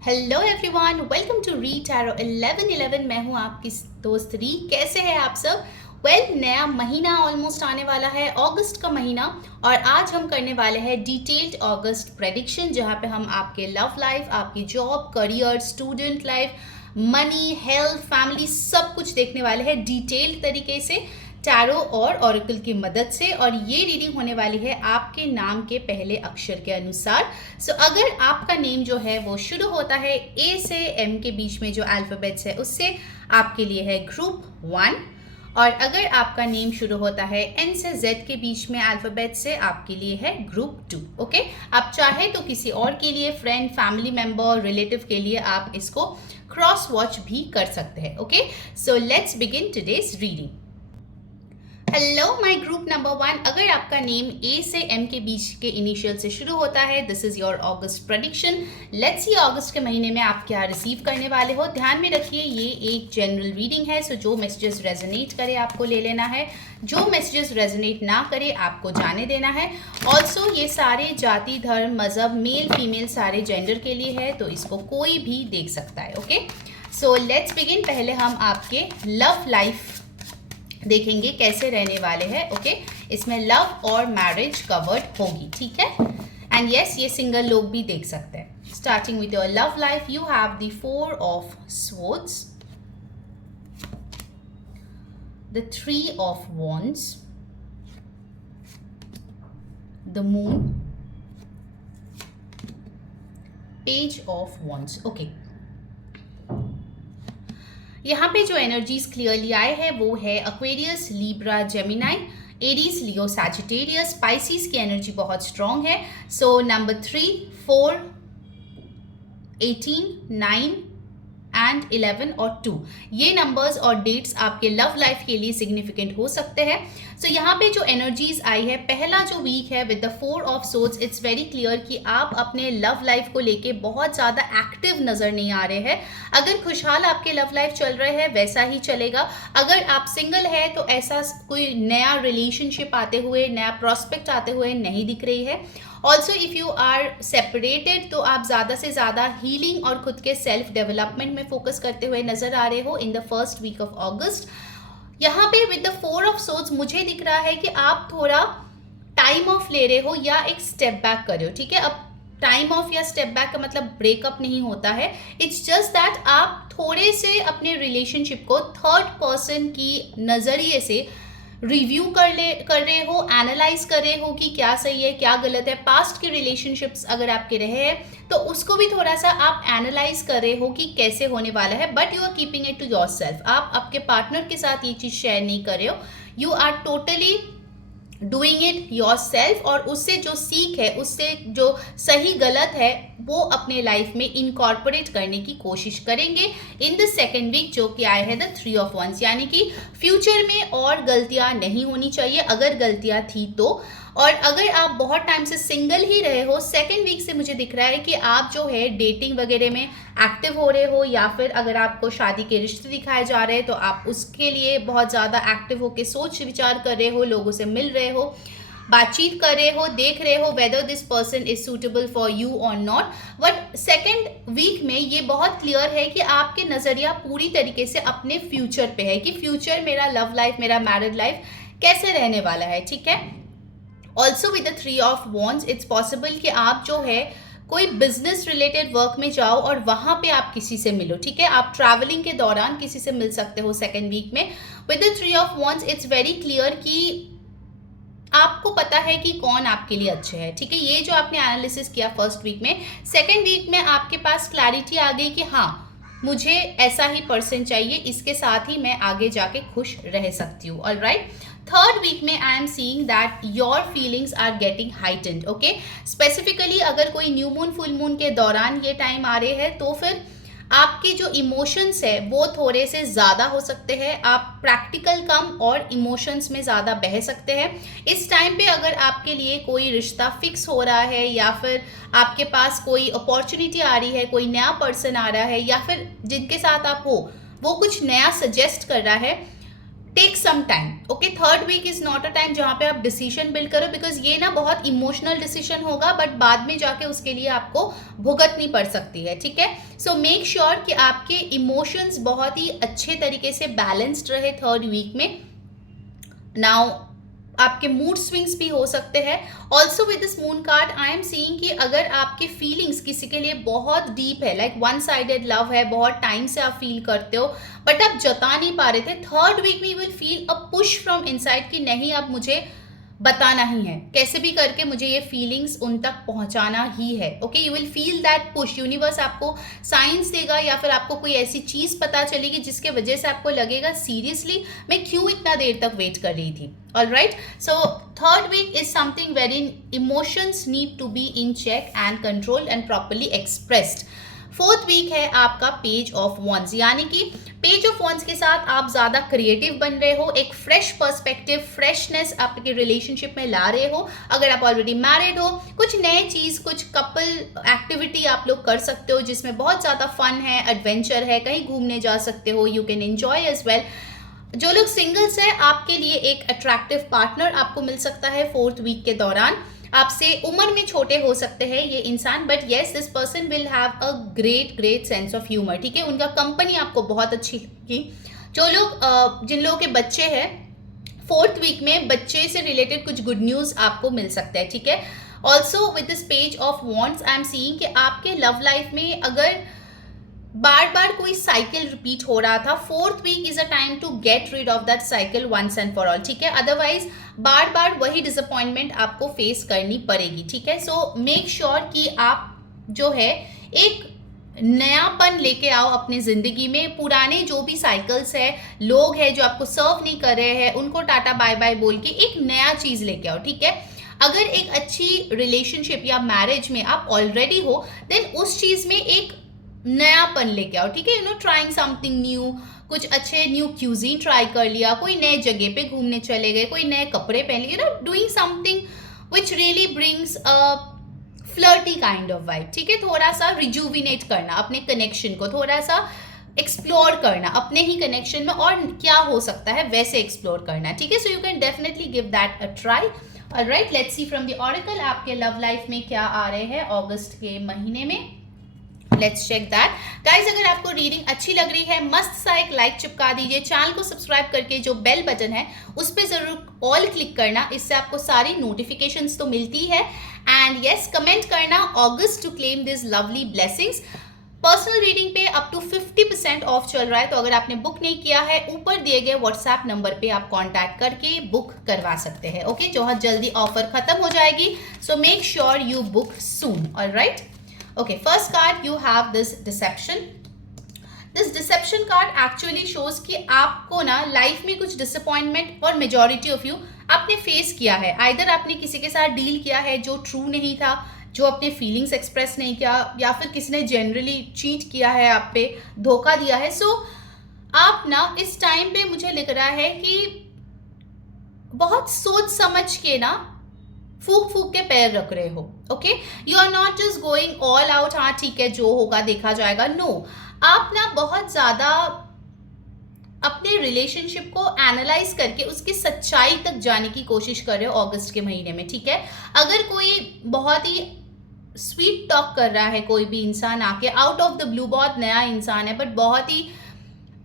Hello everyone, welcome to री tarot 1111। मैं हूं आपकी दोस्त री। कैसे हैं आप सब? नया महीना ऑलमोस्ट आने वाला है, अगस्त का महीना, और आज हम करने वाले हैं डिटेल्ड अगस्त प्रेडिक्शन, जहां पे हम आपके लव लाइफ, आपकी job, career, student life, money, health, family, सब कुछ देखने वाले हैं डिटेल्ड तरीके से, टैरो और ऑरेकल की मदद से। और ये रीडिंग होने वाली है आपके नाम के पहले अक्षर के अनुसार। अगर आपका नेम जो है वो शुरू होता है ए से एम के बीच में जो अल्फाबेट्स है उससे, आपके लिए है ग्रुप 1। और अगर आपका नेम शुरू होता है एन से जेड के बीच में अल्फाबेट से, आपके लिए है ग्रुप 2। ओके, आप चाहे तो किसी और के लिए, फ्रेंड, फैमिली मेंबर, रिलेटिव के लिए आप इसको क्रॉस वॉच भी कर सकते हैं। Okay, so let's begin today's reading. Hello my group number 1, अगर आपका नेम ए से एम के बीच के इनिशियल से शुरू होता है, this is your August prediction. Let's see अगस्त के महीने में आप क्या रिसीव करने वाले हो। ध्यान में रखिए ये एक जनरल रीडिंग है, सो जो मैसेजेस रेजोनेट करे आपको ले लेना है, जो मैसेजेस रेजोनेट ना करे आपको जाने देना है। ऑल्सो ये सारे जाति, धर्म, मजहब, मेल फीमेल सारे जेंडर के लिए है, तो इसको कोई भी देख सकता है। Okay, so let's begin. पहले हम आपके लव लाइफ देखेंगे कैसे रहने वाले हैं। ओके, इसमें लव और मैरिज कवर्ड होगी, ठीक है। एंड यस, ये सिंगल लोग भी देख सकते हैं। Starting with your love life, you have the 4 of swords, the 3 of wands, the moon, page of wands। Okay, यहाँ पे जो एनर्जीज क्लियरली आए हैं वो है Aquarius, Libra, Gemini, Aries, Leo, Sagittarius, Pisces की एनर्जी बहुत स्ट्रॉन्ग है। सो नंबर 3, 4, 18, 9 एंड 11 और 2, ये नंबर्स और डेट्स आपके लव लाइफ के लिए सिग्निफिकेंट हो सकते हैं। सो यहाँ पे जो एनर्जीज आई है, पहला जो वीक है with the 4 of swords, it's very clear कि आप अपने लव लाइफ को लेके बहुत ज़्यादा एक्टिव नज़र नहीं आ रहे हैं। अगर खुशहाल आपके लव लाइफ चल रहे हैं वैसा ही चलेगा। अगर आप सिंगल है तो ऐसा कोई नया रिलेशनशिप आते हुए, नया प्रॉस्पेक्ट आते हुए नहीं दिख रही है। Also if you are separated तो आप ज़्यादा से ज़्यादा हीलिंग और खुद के सेल्फ डेवलपमेंट में फोकस करते हुए नजर आ रहे हो in the first week of August. यहाँ पे विद द 4 ऑफ सोर्ड्स मुझे दिख रहा है कि आप थोड़ा टाइम ऑफ ले रहे हो या एक स्टेप बैक कर रहे हो, ठीक है। अब टाइम ऑफ या स्टेप बैक का मतलब ब्रेकअप नहीं होता है, इट्स जस्ट दैट आप थोड़े से अपने रिलेशनशिप को थर्ड पर्सन की नज़रिए से रिव्यू कर रहे हो, एनालाइज कर रहे हो कि क्या सही है क्या गलत है। पास्ट के रिलेशनशिप्स अगर आपके रहे हैं तो उसको भी थोड़ा सा आप एनालाइज कर रहे हो कि कैसे होने वाला है, but you are keeping it to yourself. आप आपके पार्टनर के साथ ये चीज़ शेयर नहीं कर रहे हो, you are totally doing it yourself. और उससे जो सीख है, उससे जो सही गलत है, वो अपने लाइफ में इनकॉर्पोरेट करने की कोशिश करेंगे इन द सेकेंड वीक, जो कि आए हैं द 3 ऑफ wands। यानी कि फ्यूचर में और गलतियां नहीं होनी चाहिए, अगर गलतियां थी तो। और अगर आप बहुत टाइम से सिंगल ही रहे हो, सेकेंड वीक से मुझे दिख रहा है कि आप जो है डेटिंग वगैरह में एक्टिव हो रहे हो, या फिर अगर आपको शादी के रिश्ते दिखाए जा रहे हैं तो आप उसके लिए बहुत ज़्यादा एक्टिव होकर सोच विचार कर रहे हो, लोगों से मिल रहे हो, बातचीत कर रहे हो, देख रहे हो whether this person is suitable for you और नॉट। बट सेकेंड वीक में ये बहुत क्लियर है कि आपके नज़रिया पूरी तरीके से अपने फ्यूचर पे है कि फ्यूचर मेरा लव लाइफ, मेरा मैरिड लाइफ कैसे रहने वाला है, ठीक है। Also with the 3 of wands, it's possible कि आप जो है कोई बिजनेस रिलेटेड वर्क में जाओ और वहां पे आप किसी से मिलो, ठीक है। आप ट्रैवलिंग के दौरान किसी से मिल सकते हो सेकेंड वीक में। With the 3 of wands, it's very clear कि आपको पता है कि कौन आपके लिए अच्छे है, ठीक है। ये जो आपने एनालिसिस किया फर्स्ट वीक में, सेकेंड वीक में आपके पास क्लैरिटी आ गई कि हाँ, मुझे ऐसा ही पर्सन चाहिए, इसके साथ ही मैं आगे जाके खुश रह सकती हूँ। ऑलराइट, थर्ड वीक में I am seeing that your feelings are getting heightened. Okay, specifically अगर कोई न्यू मून, फुल मून के दौरान ये टाइम आ रहे हैं तो फिर आपके जो इमोशंस है वो थोड़े से ज़्यादा हो सकते हैं। आप प्रैक्टिकल कम और इमोशंस में ज़्यादा बह सकते हैं इस टाइम पे। अगर आपके लिए कोई रिश्ता फिक्स हो रहा है, या फिर आपके पास कोई अपॉर्चुनिटी आ रही है, कोई नया पर्सन आ रहा है, या फिर जिनके साथ आप हो वो कुछ नया सजेस्ट कर रहा है, take some time, okay. Third week is not a time जहाँ पे आप डिसीजन बिल्ड करो, बिकॉज ये ना बहुत इमोशनल डिसीजन होगा, बट बाद में जाके उसके लिए आपको भुगतनी पड़ सकती है, ठीक है। सो मेक श्योर कि आपके इमोशंस बहुत ही अच्छे तरीके से बैलेंस्ड रहे थर्ड वीक में। नाउ आपके मूड स्विंग्स भी हो सकते हैं। Also with this moon card I am seeing कि अगर आपके फीलिंग्स किसी के लिए बहुत डीप है, लाइक वन साइडेड लव है, बहुत टाइम से आप फील करते हो बट आप जता नहीं पा रहे थे, थर्ड वीक में you will feel a push from inside कि नहीं, अब मुझे बताना ही है, कैसे भी करके मुझे ये फीलिंग्स उन तक पहुंचाना ही है, okay. You will feel that push, universe आपको साइंस देगा या फिर आपको कोई ऐसी चीज पता चलेगी जिसके वजह से आपको लगेगा सीरियसली मैं क्यों इतना देर तक वेट कर रही थी। Alright, so third week is something very emotions need to be in check and control and properly expressed. Fourth week है आपका पेज ऑफ वॉन्ड्स, यानी कि पेज ऑफ वॉन्ड्स के साथ आप ज़्यादा क्रिएटिव बन रहे हो, एक फ्रेश पर्सपेक्टिव, फ्रेशनेस आपके रिलेशनशिप में ला रहे हो। अगर आप ऑलरेडी मैरिड हो, कुछ नए चीज़, कुछ कपल एक्टिविटी आप लोग कर सकते हो जिसमें बहुत ज़्यादा फन है, एडवेंचर है, कहीं घूमने जा सकते हो, you can enjoy as well. जो लोग सिंगल्स हैं, आपके लिए एक अट्रैक्टिव पार्टनर आपको मिल सकता है फोर्थ वीक के दौरान। आपसे उम्र में छोटे हो सकते हैं ये इंसान, but yes this person will have a great sense of humour, ठीक है। उनका कंपनी आपको बहुत अच्छी लगेगी। जो लोग जिन लोगों के बच्चे हैं, फोर्थ वीक में बच्चे से रिलेटेड कुछ गुड न्यूज़ आपको मिल सकता है, ठीक है। Also with this page of wands I am seeing कि आपके लव लाइफ में अगर बार बार कोई साइकिल रिपीट हो रहा था, fourth week is a time to get rid of that cycle once and for all, ठीक है। अदरवाइज बार बार वही डिसअपॉइंटमेंट आपको फेस करनी पड़ेगी, ठीक है। सो मेक श्योर कि आप जो है एक नयापन लेके आओ अपनी जिंदगी में। पुराने जो भी साइकिल्स है, लोग हैं जो आपको सर्व नहीं कर रहे हैं, उनको टाटा बाय बाय बोल के एक नया चीज लेके आओ, ठीक है। अगर एक अच्छी रिलेशनशिप या मैरिज में आप ऑलरेडी हो, देन उस चीज में एक नयापन लेके आओ, ठीक है। You no, trying something new, कुछ अच्छे न्यू क्यूजीन ट्राई कर लिया, कोई नए जगह पे घूमने चले गए, कोई नए कपड़े पहन लिए, you know, doing something which really brings a flirty kind of vibe, ठीक है। थोड़ा सा रिजुविनेट करना अपने कनेक्शन को, थोड़ा सा एक्सप्लोर करना अपने ही कनेक्शन में और क्या हो सकता है वैसे एक्सप्लोर करना, ठीक है। So you can definitely give that a try. Alright, let's see from the oracle आपके लव लाइफ में क्या आ रहे हैं अगस्त के महीने में। Let's check that guys. अगर आपको रीडिंग अच्छी लग रही है, मस्त सा एक लाइक चिपका दीजिए, चैनल को सब्सक्राइब करके जो बेल बटन है उस पर जरूर ऑल क्लिक करना, इससे आपको सारी नोटिफिकेशंस तो मिलती है। एंड यस, कमेंट करना August to claim this lovely blessings. Personal reading पे अप टू 50% ऑफ चल रहा है, तो अगर आपने बुक नहीं किया है, ऊपर दिए गए व्हाट्सएप नंबर पे आप कांटेक्ट करके बुक करवा सकते हैं, ओके। बहुत जल्दी ऑफर खत्म हो जाएगी, सो make sure you book soon. Alright, okay, first card you have this deception. This deception card actually shows कि आपको ना लाइफ में कुछ डिसअपॉइंटमेंट और मेजॉरिटी ऑफ यू आपने फेस किया है। आइदर आपने किसी के साथ डील किया है जो ट्रू नहीं था, जो अपने फीलिंग्स एक्सप्रेस नहीं किया, या फिर किसी ने जनरली चीट किया है, आप पे धोखा दिया है। सो आप ना इस टाइम पे मुझे लग रहा है कि बहुत सोच समझ के ना फूक फूक के पैर रख रहे हो, okay. You are not just going all out, हाँ ठीक है जो होगा देखा जाएगा। नो, आप ना बहुत ज्यादा अपने रिलेशनशिप को एनालाइज करके उसकी सच्चाई तक जाने की कोशिश कर रहे हो अगस्त के महीने में, ठीक है। अगर कोई बहुत ही स्वीट टॉक कर रहा है, कोई भी इंसान आके आउट ऑफ द ब्लू, बहुत नया इंसान है बट बहुत ही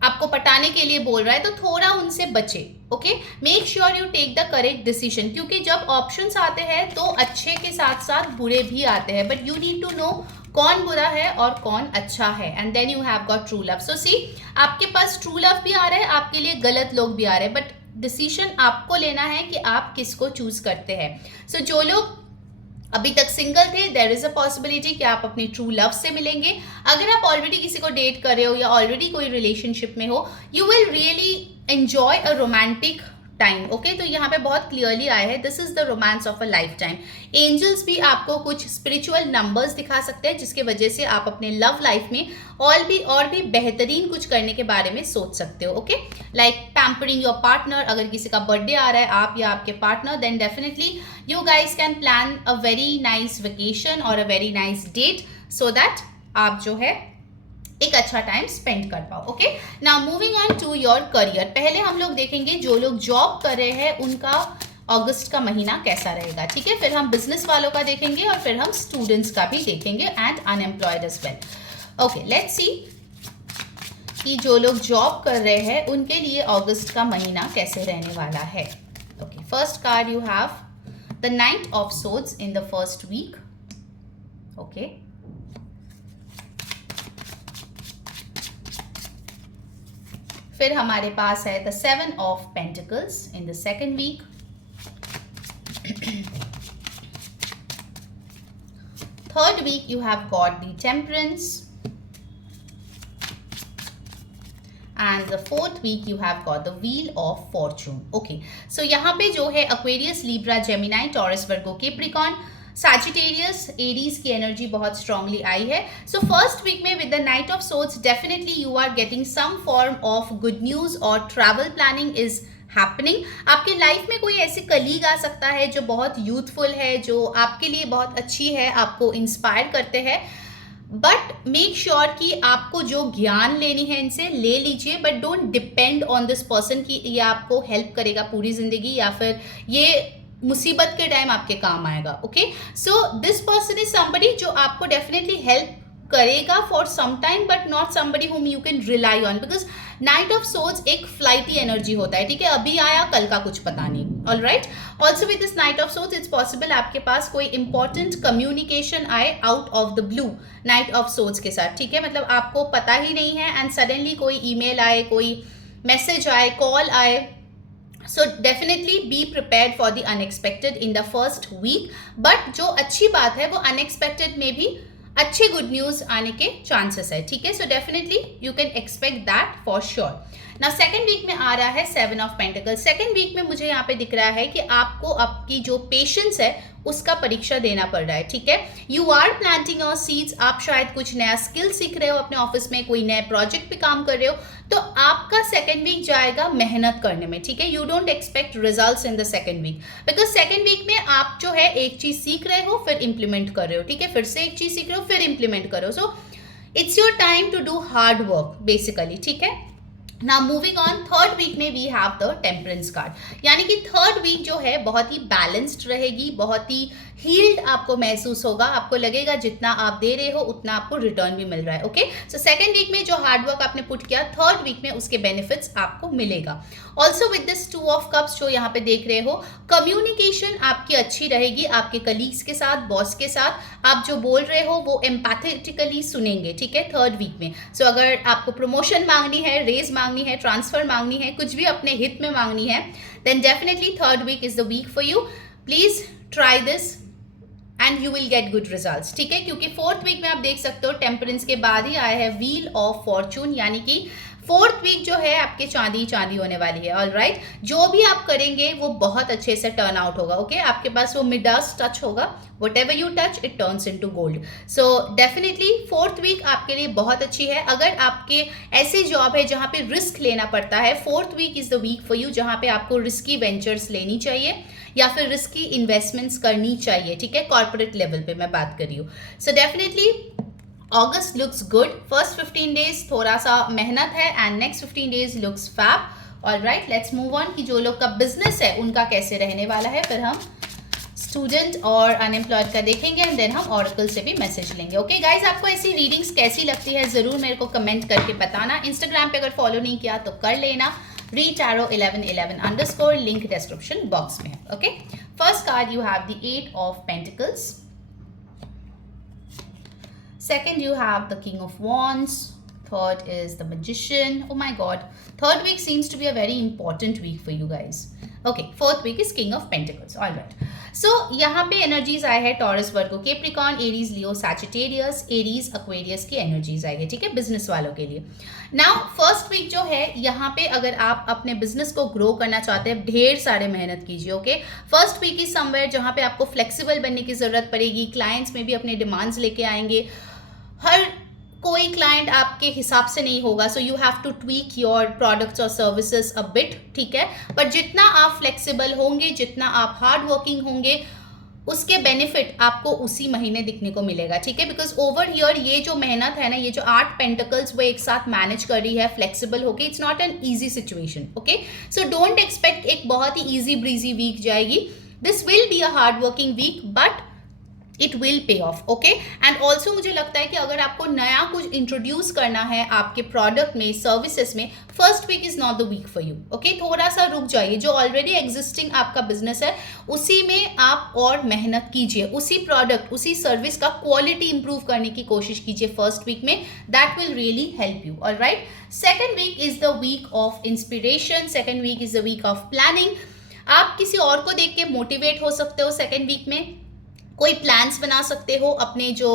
आपको पटाने के लिए बोल रहा है, तो थोड़ा उनसे बचे, okay. Make sure you take the correct decision, क्योंकि जब ऑप्शंस आते हैं तो अच्छे के साथ साथ बुरे भी आते हैं, but you need to know कौन बुरा है और कौन अच्छा है, and then you have got true love. So see, आपके पास ट्रू लव भी आ रहा है, आपके लिए गलत लोग भी आ रहे हैं, बट डिसीजन आपको लेना है कि आप किसको चूज करते हैं। सो जो लोग अभी तक सिंगल थे, देयर इज अ पॉसिबिलिटी कि आप अपनी ट्रू लव से मिलेंगे। अगर आप ऑलरेडी किसी को डेट कर रहे हो या ऑलरेडी कोई रिलेशनशिप में हो, you will really enjoy a romantic time, okay. तो यहाँ पे बहुत क्लियरली आया है, this is the romance of a lifetime. Angels भी आपको कुछ स्पिरिचुअल नंबर्स दिखा सकते हैं जिसके वजह से आप अपने लव लाइफ में और भी बेहतरीन कुछ करने के बारे में सोच सकते हो, okay. Like pampering your partner, अगर किसी का बर्थडे आ रहा है आप या आपके partner, then definitely you guys can plan a very nice vacation और a very nice date, so that आप जो है एक अच्छा टाइम स्पेंड कर पाओ। Okay, now moving on to your career. पहले हम लोग देखेंगे जो लोग जॉब कर रहे हैं उनका अगस्त का महीना कैसा रहेगा, ठीक है। फिर हम बिजनेस वालों का देखेंगे और फिर हम स्टूडेंट्स का भी देखेंगे and unemployed as well. Okay, let's see कि जो लोग जॉब कर रहे हैं उनके लिए अगस्त का महीना कैसे रहने वाला है। Okay, first card you have the knight of swords in the first week. Okay, फिर हमारे पास है the 7 of pentacles in the second week. Third week you have got the temperance and the fourth week you have got the wheel of fortune. Okay, so यहाँ पे जो है Aquarius, Libra, Gemini, Taurus, Virgo, Capricorn, Sagittarius, Aries की energy बहुत strongly आई है। So first week में with the knight of swords definitely you are getting some form of good news और ट्रैवल प्लानिंग इज हैपनिंग। आपके life में कोई ऐसी कलीग आ सकता है जो बहुत यूथफुल है, जो आपके लिए बहुत अच्छी है, आपको इंस्पायर करते हैं। बट मेक श्योर कि आपको जो ज्ञान लेनी है इनसे ले लीजिए, but don't depend on this person कि ये आपको हेल्प करेगा पूरी जिंदगी या फिर ये मुसीबत के टाइम आपके काम आएगा। Okay, so this person is somebody जो आपको डेफिनेटली हेल्प करेगा for some time, but not somebody whom you can rely on, because knight of swords एक फ्लाइटी एनर्जी होता है, ठीक है, अभी आया कल का कुछ पता नहीं। All right, also with this night of swords it's possible आपके पास कोई इंपॉर्टेंट कम्युनिकेशन आए out of the blue night of swords के साथ, ठीक है, मतलब आपको पता ही नहीं है एंड सडनली कोई ईमेल आए, कोई मैसेज आए, कॉल आए। So definitely be prepared for the unexpected in the first week, but जो अच्छी बात है वो unexpected में भी अच्छे गुड न्यूज आने के चांसेस है, ठीक है। So definitely you can expect that for sure. ना सेकेंड वीक में आ रहा है 7 ऑफ पेंटिकल्स। सेकेंड वीक में मुझे यहाँ पे दिख रहा है कि आपको आपकी जो पेशेंस है उसका परीक्षा देना पड़ रहा है, ठीक है। You are planting your seeds, आप शायद कुछ नया स्किल सीख रहे हो अपने ऑफिस में, कोई नए प्रोजेक्ट पे काम कर रहे हो, तो आपका सेकेंड वीक जाएगा मेहनत करने में, ठीक है। You don't expect results in the second week, because second week में आप जो है एक चीज सीख रहे हो फिर इंप्लीमेंट कर रहे हो, ठीक है, फिर से एक चीज सीख रहे हो फिर इंप्लीमेंट करो। So it's your time to do hard work basically, ठीक है। Now moving on, third week में we have the temperance card, यानी कि थर्ड वीक जो है बहुत ही बैलेंस्ड रहेगी, बहुत ही हील्ड आपको महसूस होगा, आपको लगेगा जितना आप दे रहे हो उतना आपको रिटर्न भी मिल रहा है। ओके, सो सेकंड वीक में जो हार्डवर्क आपने पुट किया, थर्ड वीक में उसके बेनिफिट्स आपको मिलेगा। Also with this 2 of cups जो यहाँ पे देख रहे हो, कम्युनिकेशन आपकी अच्छी रहेगी आपके कलीग्स के साथ, बॉस के साथ, आप जो बोल रहे हो वो एम्पैथेटिकली सुनेंगे, ठीक है, थर्ड वीक में। सो अगर आपको प्रमोशन मांगनी है, रेज मांगनी है, ट्रांसफर मांगनी है, कुछ भी अपने हित में मांगनी है, then definitely third week is the week for you. Please try this and you will get good results, ठीक है, क्योंकि फोर्थ वीक में आप देख सकते हो टेम्परेंस के बाद ही आया है व्हील ऑफ फॉर्चून, यानी कि फोर्थ वीक जो है आपके चांदी चांदी होने वाली है। ऑल राइट, जो भी आप करेंगे वो बहुत अच्छे से टर्न आउट होगा। ओके, आपके पास वो मिडास टच होगा, whatever you touch it turns into gold. So definitely fourth week आपके लिए बहुत अच्छी है। अगर आपके ऐसी जॉब है जहाँ पे रिस्क लेना पड़ता है, fourth week is the week for you, जहाँ पे आपको रिस्की वेंचर्स लेनी चाहिए या फिर रिस्की इन्वेस्टमेंट्स करनी चाहिए, ठीक है, कॉर्पोरेट लेवल पे मैं बात कर रही हूँ। So definitely August looks good. First 15 days थोड़ा सा मेहनत है and next 15 days looks fab. All right, let's move on कि जो लोग का बिजनेस है उनका कैसे रहने वाला है, फिर हम स्टूडेंट और अनएम्प्लॉयड का देखेंगे एंड देन हम ऑरेकल से भी मैसेज लेंगे। ओके गाइज, आपको ऐसी रीडिंग्स कैसी लगती है ज़रूर मेरे को कमेंट करके बताना। इंस्टाग्राम पे अगर फॉलो नहीं किया तो कर लेना, retarot1111_, लिंक डिस्क्रिप्शन बॉक्स में है। Okay, first card you have the 8 of pentacles, second you have the King of Wands, third is the Magician. Oh my god, third week seems to be a very important week for you guys. Okay, fourth week is King of Pentacles. All right, so यहाँ पे energies आए हैं Taurus, Virgo, Capricorn, Aries, Leo, Sagittarius, Aries, Aquarius की energies आई है, ठीक है, business वालों के लिए। नाउ फर्स्ट वीक जो है यहाँ पे अगर आप अपने बिजनेस को ग्रो करना चाहते हैं, ढेर सारे मेहनत कीजिए। Okay, first week is somewhere जहाँ पे आपको फ्लेक्सिबल बनने की जरूरत पड़ेगी, क्लाइंट्स में भी अपने डिमांड्स लेके आएंगे, हर कोई क्लाइंट आपके हिसाब से नहीं होगा, so you have to tweak your products और सर्विसेज अ बिट, ठीक है, पर जितना आप फ्लेक्सिबल होंगे, जितना आप हार्ड वर्किंग होंगे, उसके बेनिफिट आपको उसी महीने दिखने को मिलेगा, ठीक है। बिकॉज ओवर हियर ये जो मेहनत है ना, ये जो 8 पेंटिकल्स वो एक साथ मैनेज कर रही है फ्लेक्सिबल होके, it's not an easy situation, okay. So don't expect एक बहुत ही ईजी ब्रीजी वीक जाएगी। This will be a hard working week but it will pay off, okay. And also मुझे लगता है कि अगर आपको नया कुछ इंट्रोड्यूस करना है आपके प्रोडक्ट में, सर्विसेज में, first week is not the week for you, okay. थोड़ा सा रुक जाइए, जो ऑलरेडी एग्जिस्टिंग आपका बिजनेस है उसी में आप और मेहनत कीजिए, उसी प्रोडक्ट उसी सर्विस का क्वालिटी इंप्रूव करने की कोशिश कीजिए फर्स्ट वीक में, that will really help you, alright. Second week is the week of inspiration, second week is the week of planning. आप किसी और को देख के मोटिवेट हो सकते हो सेकेंड वीक में, कोई प्लान्स बना सकते हो अपने जो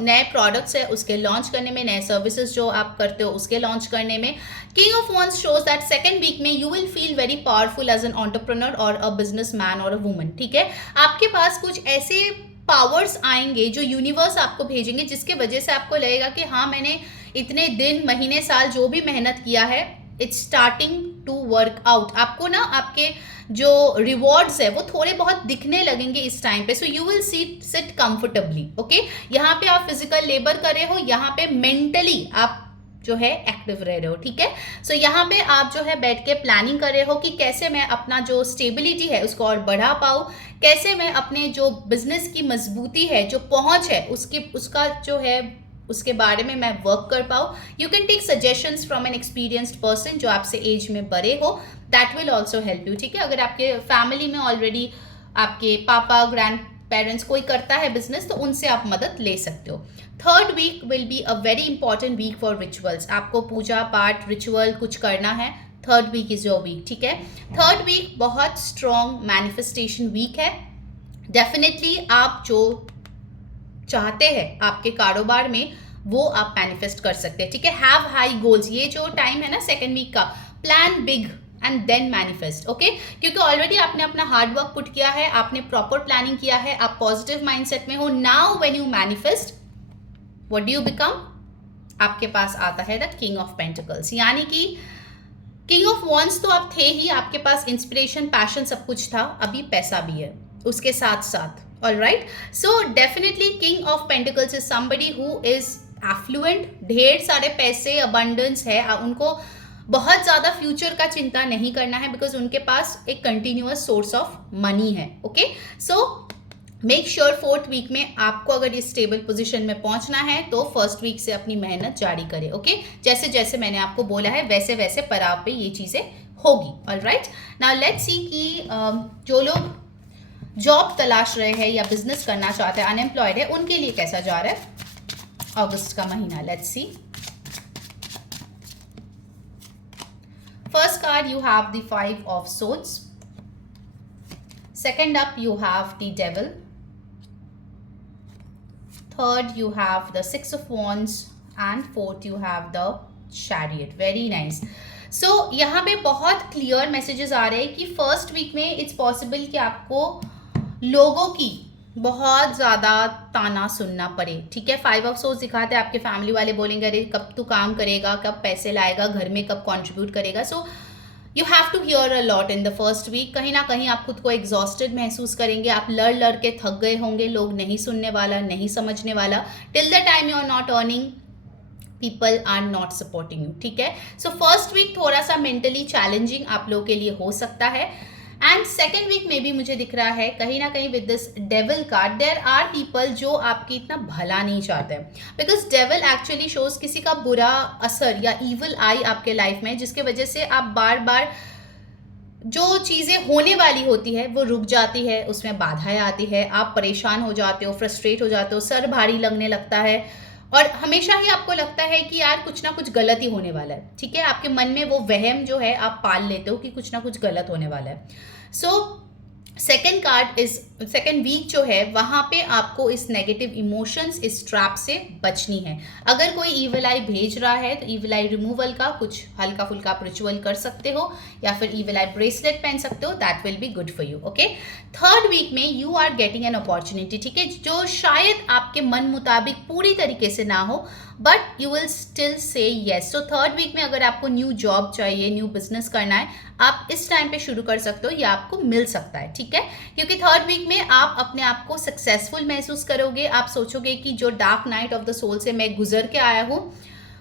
नए प्रोडक्ट्स है उसके लॉन्च करने में, नए सर्विसेज जो आप करते हो उसके लॉन्च करने में। King of wands shows that second week में you will feel very powerful as an entrepreneur और अ बिजनेस मैन और अ वुमन, ठीक है। आपके पास कुछ ऐसे पावर्स आएंगे जो यूनिवर्स आपको भेजेंगे, जिसके वजह से आपको लगेगा कि हाँ, मैंने इतने दिन, महीने, साल जो भी मेहनत किया है, it's starting to work out. आपको ना आपके जो रिवॉर्ड्स है वो थोड़े बहुत दिखने लगेंगे इस टाइम पे। सो you will sit comfortably, okay. यहाँ पे आप फिजिकल लेबर कर रहे हो, यहाँ पे मेंटली आप जो है एक्टिव रह रहे हो, ठीक है। सो यहाँ पे आप जो है बैठ के प्लानिंग कर रहे हो कि कैसे मैं अपना जो स्टेबिलिटी है उसको और बढ़ा पाऊँ, कैसे मैं अपने जो बिजनेस की मजबूती है, जो पहुँच है उसका जो है उसके बारे में मैं वर्क कर पाऊँ। You can take suggestions from an experienced person जो आपसे एज में बड़े हो, that will also help you, ठीक है। अगर आपके फैमिली में ऑलरेडी आपके पापा, ग्रैंड पेरेंट्स कोई करता है बिजनेस तो उनसे आप मदद ले सकते हो। Third week will be a very important week for rituals. आपको पूजा पाठ, रिचुअल कुछ करना है, third week is your week, ठीक है। थर्ड वीक बहुत स्ट्रॉन्ग मैनिफेस्टेशन वीक है। डेफिनेटली आप जो चाहते हैं आपके कारोबार में वो आप मैनिफेस्ट कर सकते हैं, ठीक है। हैव हाई गोल्स, ये जो टाइम है ना सेकेंड वीक का, plan big and then manifest, okay. क्योंकि ऑलरेडी आपने अपना हार्ड वर्क पुट किया है, आपने प्रॉपर प्लानिंग किया है, आप पॉजिटिव माइंडसेट में हो। Now when you manifest, what do you become? आपके पास आता है द किंग ऑफ पेंटिकल्स, यानी कि किंग ऑफ वॉन्ड्स तो आप थे ही, आपके पास इंस्पिरेशन, पैशन सब कुछ था, अभी पैसा भी है उसके साथ साथ, alright. So definitely king of pentacles is somebody who is affluent, ढेर सारे पैसे, अबंडेंस है, उनको बहुत ज़्यादा फ्यूचर का चिंता नहीं करना है, बिकॉज उनके पास एक कंटिन्यूअस सोर्स ऑफ मनी है, okay. So make sure fourth week में आपको अगर इस स्टेबल पोजीशन में पहुंचना है तो फर्स्ट वीक से अपनी मेहनत जारी करें, ओके। जैसे जैसे मैंने आपको बोला है वैसे वैसे पड़ाव पे ये चीज़ें होगी, ऑलराइट। नाउ लेट्स सी कि जो लोग जॉब तलाश रहे हैं या बिजनेस करना चाहते हैं, अनएम्प्लॉयड है, उनके लिए कैसा जा रहा है अगस्त का महीना। Let's see. First card you have the 5 of swords. Second up you have the devil. Third you have the 6 of wands and fourth you have the chariot. Very nice. So यहाँ पे बहुत क्लियर मैसेजेस आ रहे हैं कि first week में it's possible कि आपको लोगों की बहुत ज़्यादा ताना सुनना पड़े, ठीक है। 5 ऑफ सोर्स दिखाते हैं, आपके फैमिली वाले बोलेंगे अरे कब तू काम करेगा, कब पैसे लाएगा, घर में कब कंट्रीब्यूट करेगा। So you have to hear a lot in the first week. कहीं ना कहीं आप खुद को एग्जॉस्टेड महसूस करेंगे, आप लड़ के थक गए होंगे, लोग नहीं सुनने वाला, नहीं समझने वाला। Till the time you are not earning, people are not supporting you, ठीक है। सो फर्स्ट वीक थोड़ा सा मेंटली चैलेंजिंग आप लोगों के लिए हो सकता है। एंड सेकेंड वीक में भी मुझे दिख रहा है कहीं ना कहीं with this devil card there are people जो आपकी इतना भला नहीं चाहते, बिकॉज डेविल एक्चुअली शोज किसी का बुरा असर या इविल आई आपके लाइफ में, जिसके वजह से आप बार बार जो चीज़ें होने वाली होती है वो रुक जाती है, उसमें बाधाएं आती है, आप परेशान हो जाते हो, फ्रस्ट्रेट हो जाते हो, सर भारी लगने लगता है और हमेशा ही आपको लगता है कि यार कुछ ना कुछ गलत ही होने वाला है, ठीक है। आपके मन में वो वहम जो है आप पाल लेते हो कि कुछ ना कुछ गलत होने वाला है। So second card is second week जो है वहाँ पे आपको इस नेगेटिव इमोशंस, इस ट्रैप से बचनी है। अगर कोई ईविल आई भेज रहा है तो ईविल आई रिमूवल का कुछ हल्का फुल्का आप रिचुअल कर सकते हो या फिर ईविल आई ब्रेसलेट पहन सकते हो, that will be good for you, okay. Third week में you are getting an opportunity, ठीक है, जो शायद आपके मन मुताबिक पूरी तरीके से ना हो but you will still say yes. So third week में अगर आपको न्यू जॉब चाहिए, न्यू बिजनेस करना है, आप इस टाइम पे शुरू कर सकते हो, ये आपको मिल सकता है, ठीक है। क्योंकि थर्ड वीक में आप अपने आप को सक्सेसफुल महसूस करोगे, आप सोचोगे कि जो dark night of the soul से मैं गुजर के आया हूँ,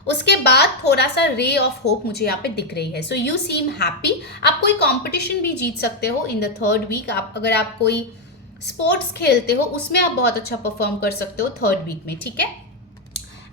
उसके बाद थोड़ा सा रे ऑफ होप मुझे यहाँ पे दिख रही है। So you seem happy. आप कोई कंपटीशन भी जीत सकते हो इन द थर्ड वीक। अगर आप कोई स्पोर्ट्स खेलते हो उसमें आप बहुत अच्छा परफॉर्म कर सकते हो थर्ड वीक में, ठीक है।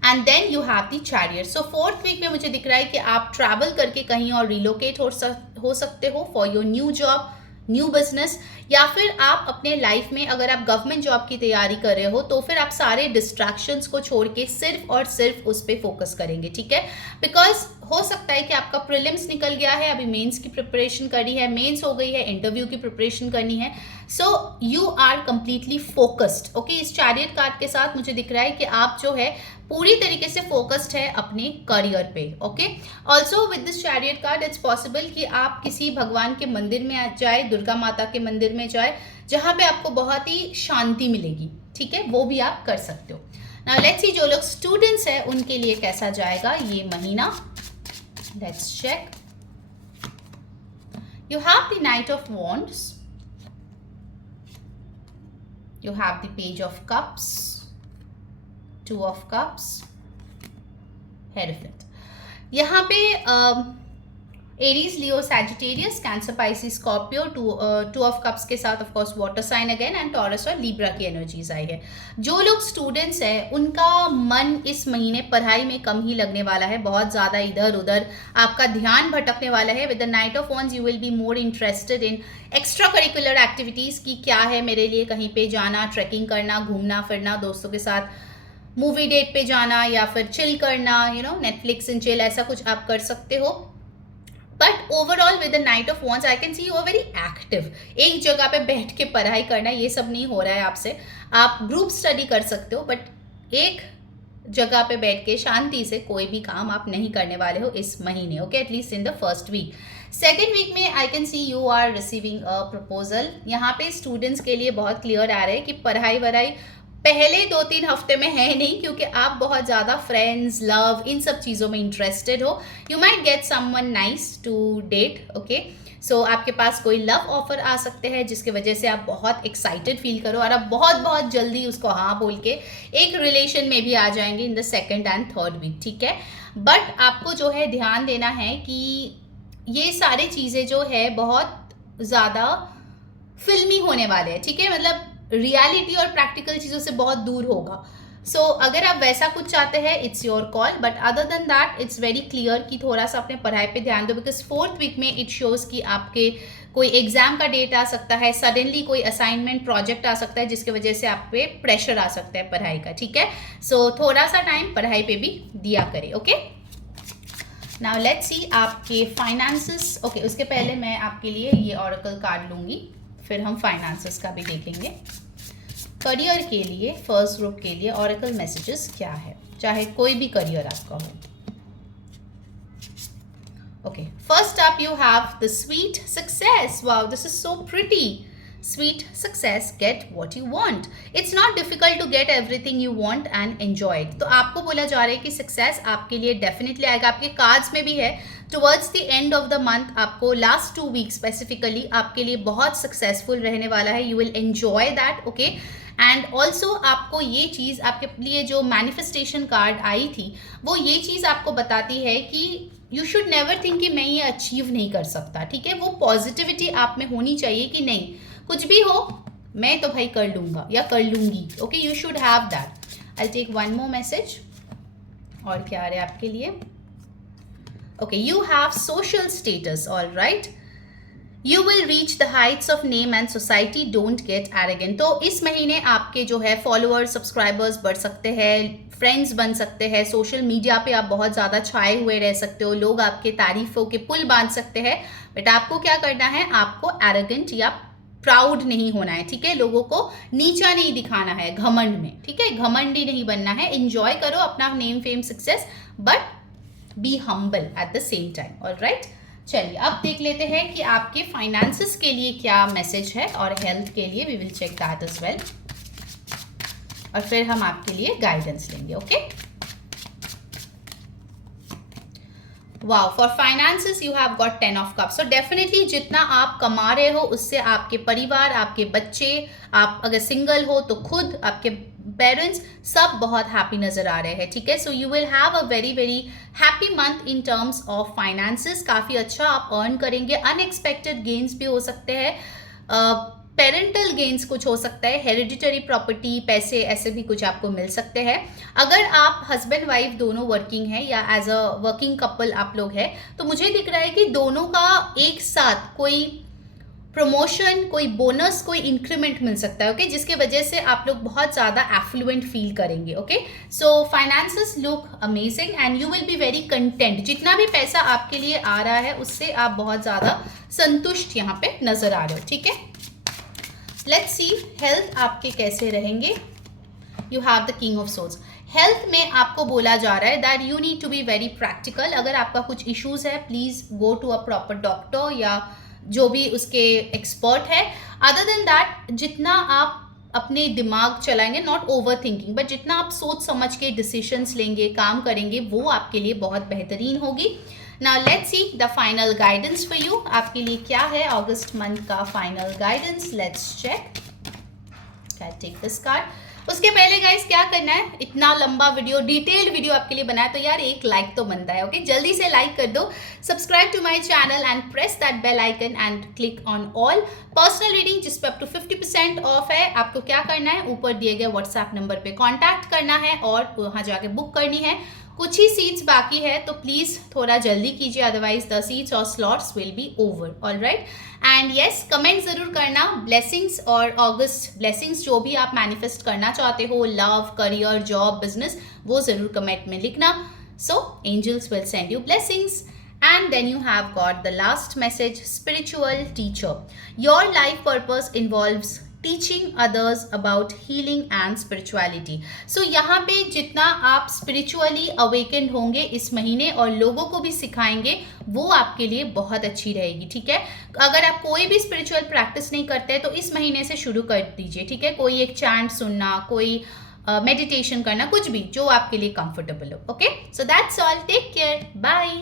And then you have the chariot. So fourth week में मुझे दिख रहा है कि आप ट्रैवल करके कहीं और रिलोकेट हो सकते हो for your new job, new business, या फिर आप अपने लाइफ में अगर आप गवर्नमेंट जॉब की तैयारी कर रहे हो तो फिर आप सारे डिस्ट्रैक्शंस को छोड़ के सिर्फ और सिर्फ उस पर फोकस करेंगे, ठीक है। बिकॉज हो सकता है कि आपका प्रीलिम्स निकल गया है, अभी मेंस की प्रिपरेशन करी है, मेंस हो गई है, इंटरव्यू की प्रिपरेशन करनी है। So you are completely focused, okay. इस चैरियट कार्ड के साथ मुझे दिख रहा है कि आप जो है पूरी तरीके से फोकस्ड है अपने करियर पे, okay. Also with this chariot card it's possible कि आप किसी भगवान के मंदिर में जाए, दुर्गा माता के मंदिर में जाए, जहाँ पे आपको बहुत ही शांति मिलेगी, ठीक है, वो भी आप कर सकते हो। नाउ लेट्स सी जो लोग स्टूडेंट्स हैं उनके लिए कैसा जाएगा ये महीना। Let's check. You have the knight of wands, you have the page of cups, 2 of cups, Hierophant। यहाँ पे Aries, Leo, Sagittarius, Cancer, Pisces, Scorpio, 2 of cups के साथ of course water sign again, and Taurus और Libra की energies आई है। जो लोग स्टूडेंट्स हैं उनका मन इस महीने पढ़ाई में कम ही लगने वाला है, बहुत ज़्यादा इधर उधर आपका ध्यान भटकने वाला है। With the knight of wands you will be more interested in extra curricular activities की क्या है मेरे लिए, कहीं पे जाना, ट्रैकिंग करना, घूमना फिरना, दोस्तों के साथ मूवी डेट पे जाना, या फिर चिल करना, you know, Netflix and chill, ऐसा कुछ आप कर सकते हो। But overall with the knight of wands I can see you are very active. एक जगह पे बैठ के पढ़ाई करना ये सब नहीं हो रहा है आपसे। आप ग्रुप स्टडी कर सकते हो, बट एक जगह पे बैठ के शांति से कोई भी काम आप नहीं करने वाले हो इस महीने, okay, at least in the first week. Second week में I can see you are receiving a proposal. यहाँ पे स्टूडेंट्स के लिए बहुत क्लियर आ रहा है कि पढ़ाई वढ़ाई पहले 2-3 हफ्ते में है नहीं, क्योंकि आप बहुत ज़्यादा फ्रेंड्स, लव, इन सब चीज़ों में इंटरेस्टेड हो। You might get someone nice to date, okay. So आपके पास कोई लव ऑफर आ सकते हैं जिसकी वजह से आप बहुत एक्साइटेड फील करो और आप बहुत बहुत जल्दी उसको हाँ बोल के एक रिलेशन में भी आ जाएंगे in the second and third week, ठीक है। बट आपको जो है ध्यान देना है कि ये सारी चीज़ें जो है बहुत ज़्यादा फिल्मी होने वाले हैं, ठीक है, मतलब रियलिटी और प्रैक्टिकल चीज़ों से बहुत दूर होगा। सो अगर आप वैसा कुछ चाहते हैं it's your call, but other than that it's very clear कि थोड़ा सा अपने पढ़ाई पे ध्यान दो, बिकॉज फोर्थ वीक में इट शोज़ कि आपके कोई एग्जाम का डेट आ सकता है, सडनली कोई असाइनमेंट प्रोजेक्ट आ सकता है जिसकी वजह से आप पे प्रेशर आ सकता है पढ़ाई का, ठीक है। सो थोड़ा सा टाइम पढ़ाई पे भी दिया करें, ओके। नाउ लेट्स सी आपके फाइनेंसेस, ओके। उसके पहले मैं आपके लिए ये ऑरेकल कार्ड लूँगी, फिर हम फाइनेंसेस का भी देखेंगे। करियर के लिए, फर्स्ट ग्रुप के लिए ऑरेकल मैसेजेस क्या है, चाहे कोई भी करियर आपका हो। Okay, first up you have the sweet success. Wow, this is so pretty. Sweet success, get what you want. It's not difficult to get everything you want and enjoy it. तो आपको बोला जा रहा है कि success आपके लिए definitely आएगा। आपके कार्ड्स में भी है towards the end of the month, आपको लास्ट 2 वीक स्पेसिफिकली आपके लिए बहुत सक्सेसफुल रहने वाला है। You will enjoy that, okay. And also आपको ये चीज़, आपके लिए जो मैनिफेस्टेशन कार्ड आई थी वो ये चीज़ आपको बताती है कि यू शुड नेवर थिंक कि मैं ये अचीव नहीं कर सकता, ठीक है। वो पॉजिटिविटी आप में होनी चाहिए कि नहीं, कुछ भी हो मैं तो भाई कर लूँगा या कर लूँगी, okay. You should have that. I take one more message. और क्या आ रहा है आपके लिए? Okay, you have social status, all right. You will reach the heights of name and society, don't get arrogant. तो इस महीने आपके जो है फॉलोअर्स, सब्सक्राइबर्स बढ़ सकते हैं, फ्रेंड्स बन सकते हैं, सोशल मीडिया पे आप बहुत ज़्यादा छाए हुए रह सकते हो, लोग आपके तारीफों के पुल बांध सकते हैं। बट आपको क्या करना है, आपको एरोगेंट या प्राउड नहीं होना है, ठीक है। लोगों को नीचा नहीं दिखाना है घमंड में, ठीक है, घमंडी नहीं बनना है। एंजॉय करो अपना name, fame, success, but be humble at the same time, all right. चलिए अब देख लेते हैं कि आपके फाइनेंसेस के लिए क्या मैसेज है, और हेल्थ के लिए we will check that as well, और फिर हम आपके लिए गाइडेंस लेंगे, okay. Wow, for finances you have got 10 of cups. So definitely जितना आप कमा रहे हो उससे आपके परिवार, आपके बच्चे, आप अगर सिंगल हो तो खुद, आपके पेरेंट्स, सब बहुत हैप्पी नजर आ रहे हैं, ठीक है। So you will have a very very happy month in terms of finances. काफ़ी अच्छा आप अर्न करेंगे। अनएक्सपेक्टेड गेन्स भी हो सकते हैं, पेरेंटल गेन्स कुछ हो सकता है, हेरिडिटरी प्रॉपर्टी, पैसे ऐसे भी कुछ आपको मिल सकते हैं। अगर आप हस्बैंड वाइफ दोनों वर्किंग है या एज अ वर्किंग कपल आप लोग हैं, तो मुझे दिख रहा है कि दोनों का एक साथ कोई प्रमोशन, कोई बोनस, कोई इंक्रीमेंट मिल सकता है, ओके, जिसके वजह से आप लोग बहुत ज़्यादा एफ्लुएंट फील करेंगे, okay. So finances look amazing and you will be very content. जितना भी पैसा आपके लिए आ रहा है उससे आप बहुत ज़्यादा संतुष्ट यहाँ पे नजर आ रहे हो, ठीक है। लेट्स सी हेल्थ आपके कैसे रहेंगे। You have the king of swords. Health में आपको बोला जा रहा है that you need to be very practical. अगर आपका कुछ इश्यूज है, please go to a proper doctor या जो भी उसके एक्सपर्ट है। अदर देन दैट, जितना आप अपने दिमाग चलाएंगे, नॉट ओवर थिंकिंग, बट जितना आप सोच समझ के डिसीजंस लेंगे, काम करेंगे, वो आपके लिए बहुत बेहतरीन होगी। Now let's see the final guidance for you. आपके लिए क्या है अगस्त मंथ का final guidance? Let's check. Can take this card. उसके पहले गाइस क्या करना है, इतना लंबा वीडियो, डिटेल्ड वीडियो आपके लिए बनाया तो यार एक लाइक तो बनता है, ओके। जल्दी से लाइक कर दो, subscribe to my channel and press that bell icon and click on all. Personal reading जिस पे अप टू 50% ऑफ है, आपको क्या करना है, ऊपर दिए गए व्हाट्सएप नंबर पे कांटेक्ट करना है और वहाँ जाके बुक करनी है। कुछ ही सीट्स बाकी है तो प्लीज थोड़ा जल्दी कीजिए, अदरवाइज द सीट्स और slots will be over, alright. And yes, comment जरूर करना ब्लेसिंग्स और ऑगस्ट ब्लेसिंग्स, जो भी आप मैनिफेस्ट करना चाहते हो, लव, करियर, जॉब, बिजनेस, वो जरूर कमेंट में लिखना। So angels will send you blessings. And then you have got the last message, spiritual teacher. Your life purpose involves teaching others about healing and spirituality. So यहाँ पे जितना आप spiritually awakened होंगे इस महीने और लोगों को भी सिखाएंगे, वो आपके लिए बहुत अच्छी रहेगी, ठीक है। अगर आप कोई भी स्पिरिचुअल प्रैक्टिस नहीं करते तो इस महीने से शुरू कर दीजिए, ठीक है। कोई एक चैंट सुनना, कोई मेडिटेशन करना, कुछ भी जो आपके लिए कंफर्टेबल हो, okay. So that's all, take care, bye.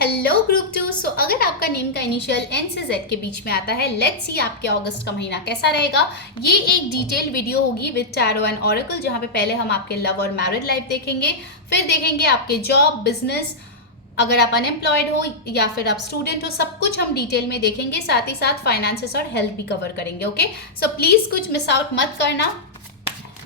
Hello group 2। So अगर आपका नेम का इनिशियल एन से जेड के बीच में आता है, लेट्स सी आपके अगस्त का महीना कैसा रहेगा। ये एक डिटेल वीडियो होगी विद टैरो एंड ऑरेकल, जहाँ पे पहले हम आपके लव और मैरिड लाइफ देखेंगे, फिर देखेंगे आपके जॉब, बिजनेस, अगर आप अनएम्प्लॉयड हो या फिर आप स्टूडेंट हो, सब कुछ हम डिटेल में देखेंगे। साथ ही साथ फाइनेंसेस और हेल्थ भी कवर करेंगे, ओके। सो प्लीज़ कुछ मिस आउट मत करना।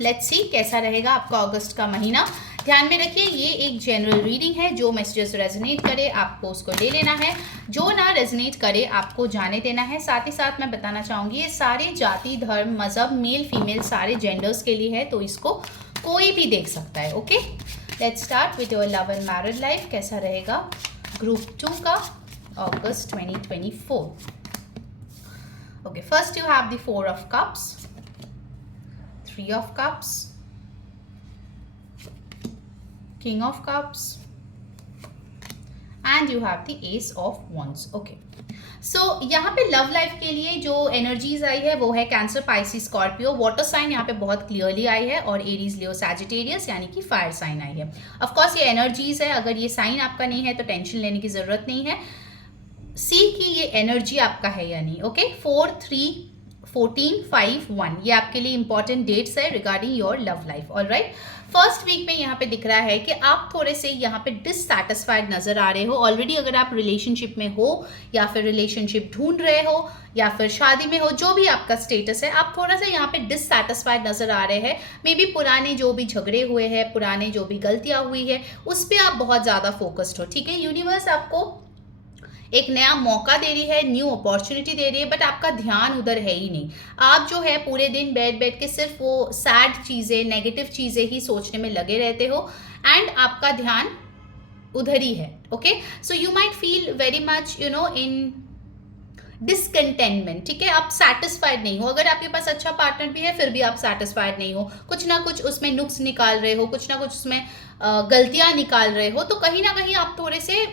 लेट्स सी कैसा रहेगा आपका अगस्त का महीना। ध्यान में रखिए ये एक जनरल रीडिंग है, जो मैसेजेस रेजोनेट करे आपको उसको ले लेना है, जो ना रेजोनेट करे आपको जाने देना है। साथ ही साथ मैं बताना चाहूँगी ये सारे जाति, धर्म, मजहब, मेल फीमेल सारे जेंडर्स के लिए है, तो इसको कोई भी देख सकता है, okay. Let's start with your love and married life. कैसा रहेगा ग्रुप 2 का अगस्त 2024? Okay, first you have the 4 of cups, 3 of cups, king of cups, and you have the ace of wands, okay। सो यहाँ पे लव लाइफ के लिए जो energies आई है वो है Cancer, Pisces, Scorpio. Water sign यहाँ पे बहुत क्लियरली आई है और एरीज, लियो, सैजिटेरियस यानी कि फायर साइन आई है। ऑफ कोर्स ये एनर्जीज है, अगर ये साइन आपका नहीं है तो टेंशन लेने की जरूरत नहीं है। सी की ये एनर्जी आपका है या नहीं, ओके। 4, 3, 14, 5, 1 ये आपके लिए इंपॉर्टेंट डेट्स है regarding your love life, alright. First week में यहाँ पे दिख रहा है कि आप थोड़े से यहाँ पे डिससैटिस्फाइड नजर आ रहे हो ऑलरेडी। अगर आप रिलेशनशिप में हो या फिर रिलेशनशिप ढूंढ रहे हो या फिर शादी में हो, जो भी आपका स्टेटस है, आप थोड़ा सा यहाँ पे डिससैटिस्फाइड नजर आ रहे हैं। मे बी पुराने जो भी झगड़े हुए हैं, पुराने जो भी गलतियां हुई है, उस पर आप बहुत ज़्यादा फोकस्ड हो, ठीक है। यूनिवर्स आपको एक नया मौका दे रही है, न्यू अपॉर्चुनिटी दे रही है, बट आपका ध्यान उधर है ही नहीं। आप जो है पूरे दिन बैठ बैठ के सिर्फ वो सैड चीज़ें, नेगेटिव चीज़ें ही सोचने में लगे रहते हो एंड आपका ध्यान उधर ही है, okay. So you might feel very much in discontentment, ठीक है। आप सेटिस्फाइड नहीं हो। अगर आपके पास अच्छा पार्टनर भी है फिर भी आप सेटिस्फाइड नहीं हो, कुछ ना कुछ उसमें नुक्स निकाल रहे हो, कुछ ना कुछ उसमें गलतियां निकाल रहे हो, तो कहीं ना कहीं आप थोड़े से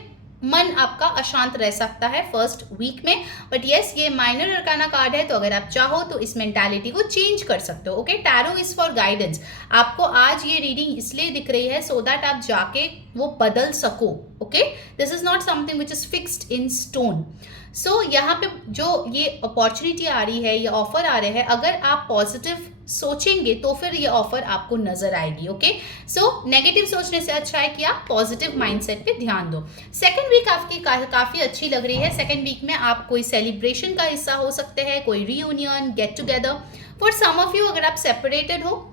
मन आपका अशांत रह सकता है फर्स्ट वीक में। बट येस, ये माइनर अरकाना कार्ड है, तो अगर आप चाहो तो इस मेंटालिटी को चेंज कर सकते हो, okay. Tarot is for guidance. आपको आज ये रीडिंग इसलिए दिख रही है सो दैट आप जाके वो बदल सको। Okay, this is not something which is fixed in stone. So यहाँ पे जो ये अपॉर्चुनिटी आ रही है, ये ऑफर आ रहे हैं, अगर आप पॉजिटिव सोचेंगे तो फिर ये ऑफर आपको नजर आएगी। ओके, सो नेगेटिव सोचने से अच्छा है कि आप पॉजिटिव माइंडसेट पे ध्यान दो। सेकंड वीक आपकी काफी अच्छी लग रही है। सेकंड वीक में आप कोई सेलिब्रेशन का हिस्सा हो सकते हैं, कोई reunion, get together. For some of you, अगर आप सेपरेटेड हो,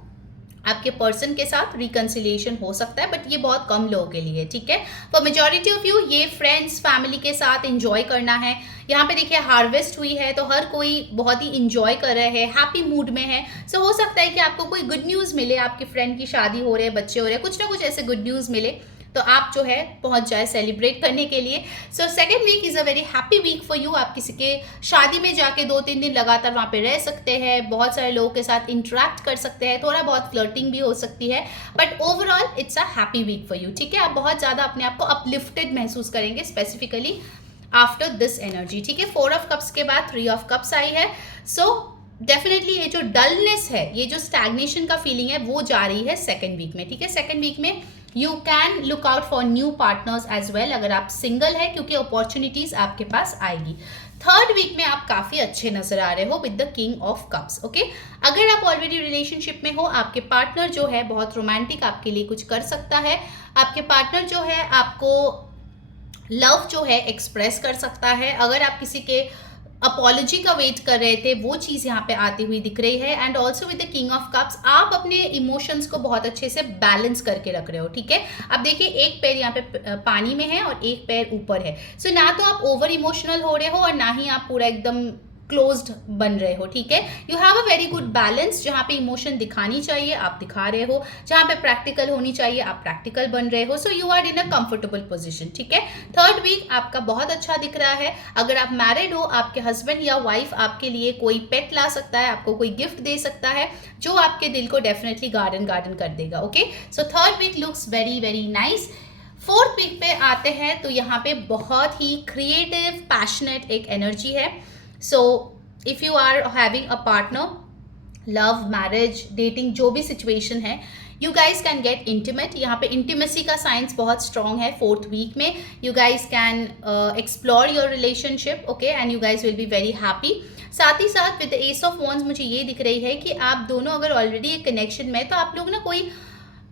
आपके पर्सन के साथ रिकंसिलिएशन हो सकता है, बट ये बहुत कम लोगों के लिए, ठीक है। फॉर मेजॉरिटी ऑफ यू ये फ्रेंड्स फैमिली के साथ एंजॉय करना है। यहाँ पे देखिए हार्वेस्ट हुई है, तो हर कोई बहुत ही इंजॉय कर रहे हैं, हैप्पी मूड में है। सो हो सकता है कि आपको कोई गुड न्यूज़ मिले, आपके फ्रेंड की शादी हो रही है, बच्चे हो रहे हैं, कुछ ना कुछ ऐसे गुड न्यूज़ मिले, तो आप जो है पहुंच जाए सेलिब्रेट करने के लिए। So second week is a very happy week for you. आप किसी के शादी में जाके 2-3 दिन लगातार वहाँ पे रह सकते हैं, बहुत सारे लोगों के साथ इंटरेक्ट कर सकते हैं, थोड़ा बहुत फ्लर्टिंग भी हो सकती है, but overall it's a happy week for you, ठीक है। आप बहुत ज़्यादा अपने आप को अपलिफ्टेड महसूस करेंगे, स्पेसिफिकली आफ्टर दिस एनर्जी, ठीक है। 4 ऑफ कप्स के बाद 3 ऑफ कप्स आई है। सो डेफिनेटली ये जो डलनेस है, ये जो स्टैग्नेशन का फीलिंग है, वो जा रही है सेकेंड वीक में, ठीक है। सेकेंड वीक में you can look out for new partners as well, अगर आप सिंगल है, क्योंकि अपॉर्चुनिटीज आपके पास आएगी। थर्ड वीक में आप काफी अच्छे नजर आ रहे हो with the king of cups. Okay, अगर आप ऑलरेडी रिलेशनशिप में हो, आपके पार्टनर जो है बहुत रोमांटिक आपके लिए कुछ कर सकता है। आपके पार्टनर जो है आपको लव जो है एक्सप्रेस कर सकता है। अगर आप किसी के अपॉलॉजी का वेट कर रहे थे, वो चीज़ यहाँ पे आती हुई दिख रही है। And also with the king of cups, आप अपने इमोशंस को बहुत अच्छे से बैलेंस करके रख रहे हो, ठीक है। अब देखिए, एक पैर यहाँ पे पानी में है और एक पैर ऊपर है। सो ना तो आप ओवर इमोशनल हो रहे हो और ना ही आप पूरा एकदम क्लोज्ड बन रहे हो, ठीक है। You have a very good balance, जहाँ पे इमोशन दिखानी चाहिए आप दिखा रहे हो, जहाँ पे प्रैक्टिकल होनी चाहिए आप प्रैक्टिकल बन रहे हो। So you are in a comfortable position, ठीक है। थर्ड वीक आपका बहुत अच्छा दिख रहा है। अगर आप मैरिड हो, आपके हस्बैंड या वाइफ आपके लिए कोई पेट ला सकता है, आपको कोई गिफ्ट दे सकता है, जो आपके दिल को डेफिनेटली गार्डन कर देगा। Okay, so third week looks very very nice. Fourth week पे आते हैं तो यहाँ पे बहुत ही क्रिएटिव पैशनेट एक एनर्जी है। So if you are having a partner, love, marriage, dating, जो भी सिचुएशन है, you guys can get intimate. यहाँ पे इंटीमेसी का साइंस बहुत स्ट्रॉन्ग है फोर्थ वीक में। You guys can explore your relationship, okay, and you guys will be very happy. साथ ही साथ with the S of wands मुझे ये दिख रही है कि आप दोनों अगर ऑलरेडी एक कनेक्शन में, तो आप लोग ना कोई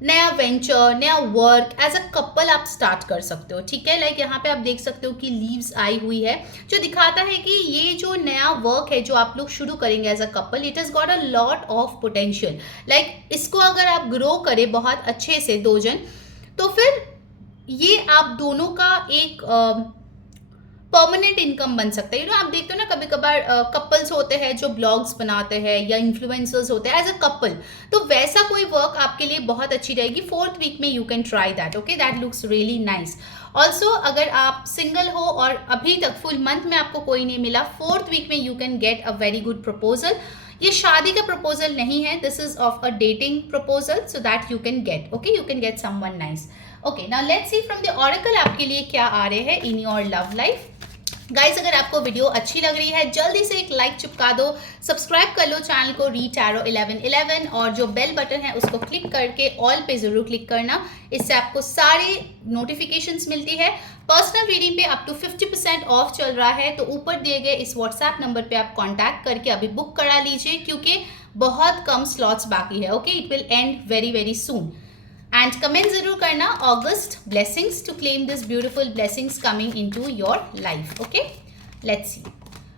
नया वेंचर, नया वर्क एज अ कपल आप स्टार्ट कर सकते हो, ठीक है। लाइक यहाँ पे आप देख सकते हो कि लीव्स आई हुई है, जो दिखाता है कि ये जो नया वर्क है जो आप लोग शुरू करेंगे as a couple, it has got a lot of potential. Like इसको अगर आप ग्रो करें बहुत अच्छे से दो जन, तो फिर ये आप दोनों का एक परमानेंट इनकम बन सकता है। आप देखते हो ना, कभी कभार कपल्स होते हैं जो ब्लॉग्स बनाते हैं या इन्फ्लुएंसर्स होते हैं एज अ कपल, तो वैसा कोई वर्क आपके लिए बहुत अच्छी रहेगी। फोर्थ वीक में you can try that, okay, that looks really nice. Also अगर आप सिंगल हो और अभी तक फुल मंथ में आपको कोई नहीं मिला, फोर्थ वीक में you can get a very good proposal. ये शादी का प्रपोजल नहीं है, this is of a dating proposal, so that you can get, okay, you can get someone nice. Okay, now let's see from the oracle आपके लिए क्या आ रहे हैं इन योर लव लाइफ। गाइज, अगर आपको वीडियो अच्छी लग रही है, जल्दी से एक लाइक चिपका दो, सब्सक्राइब कर लो चैनल को री टैरो 1111, और जो बेल बटन है उसको क्लिक करके ऑल पे जरूर क्लिक करना, इससे आपको सारे नोटिफिकेशंस मिलती है। पर्सनल रीडिंग पे अप टू 50% ऑफ चल रहा है, तो ऊपर दिए गए इस व्हाट्सएप नंबर पे आप कॉन्टैक्ट करके अभी बुक करा लीजिए, क्योंकि बहुत कम स्लॉट्स बाकी है। Okay, it will end very very soon. And comment जरूर करना August blessings to claim this beautiful blessings coming into your life. Okay, let's see.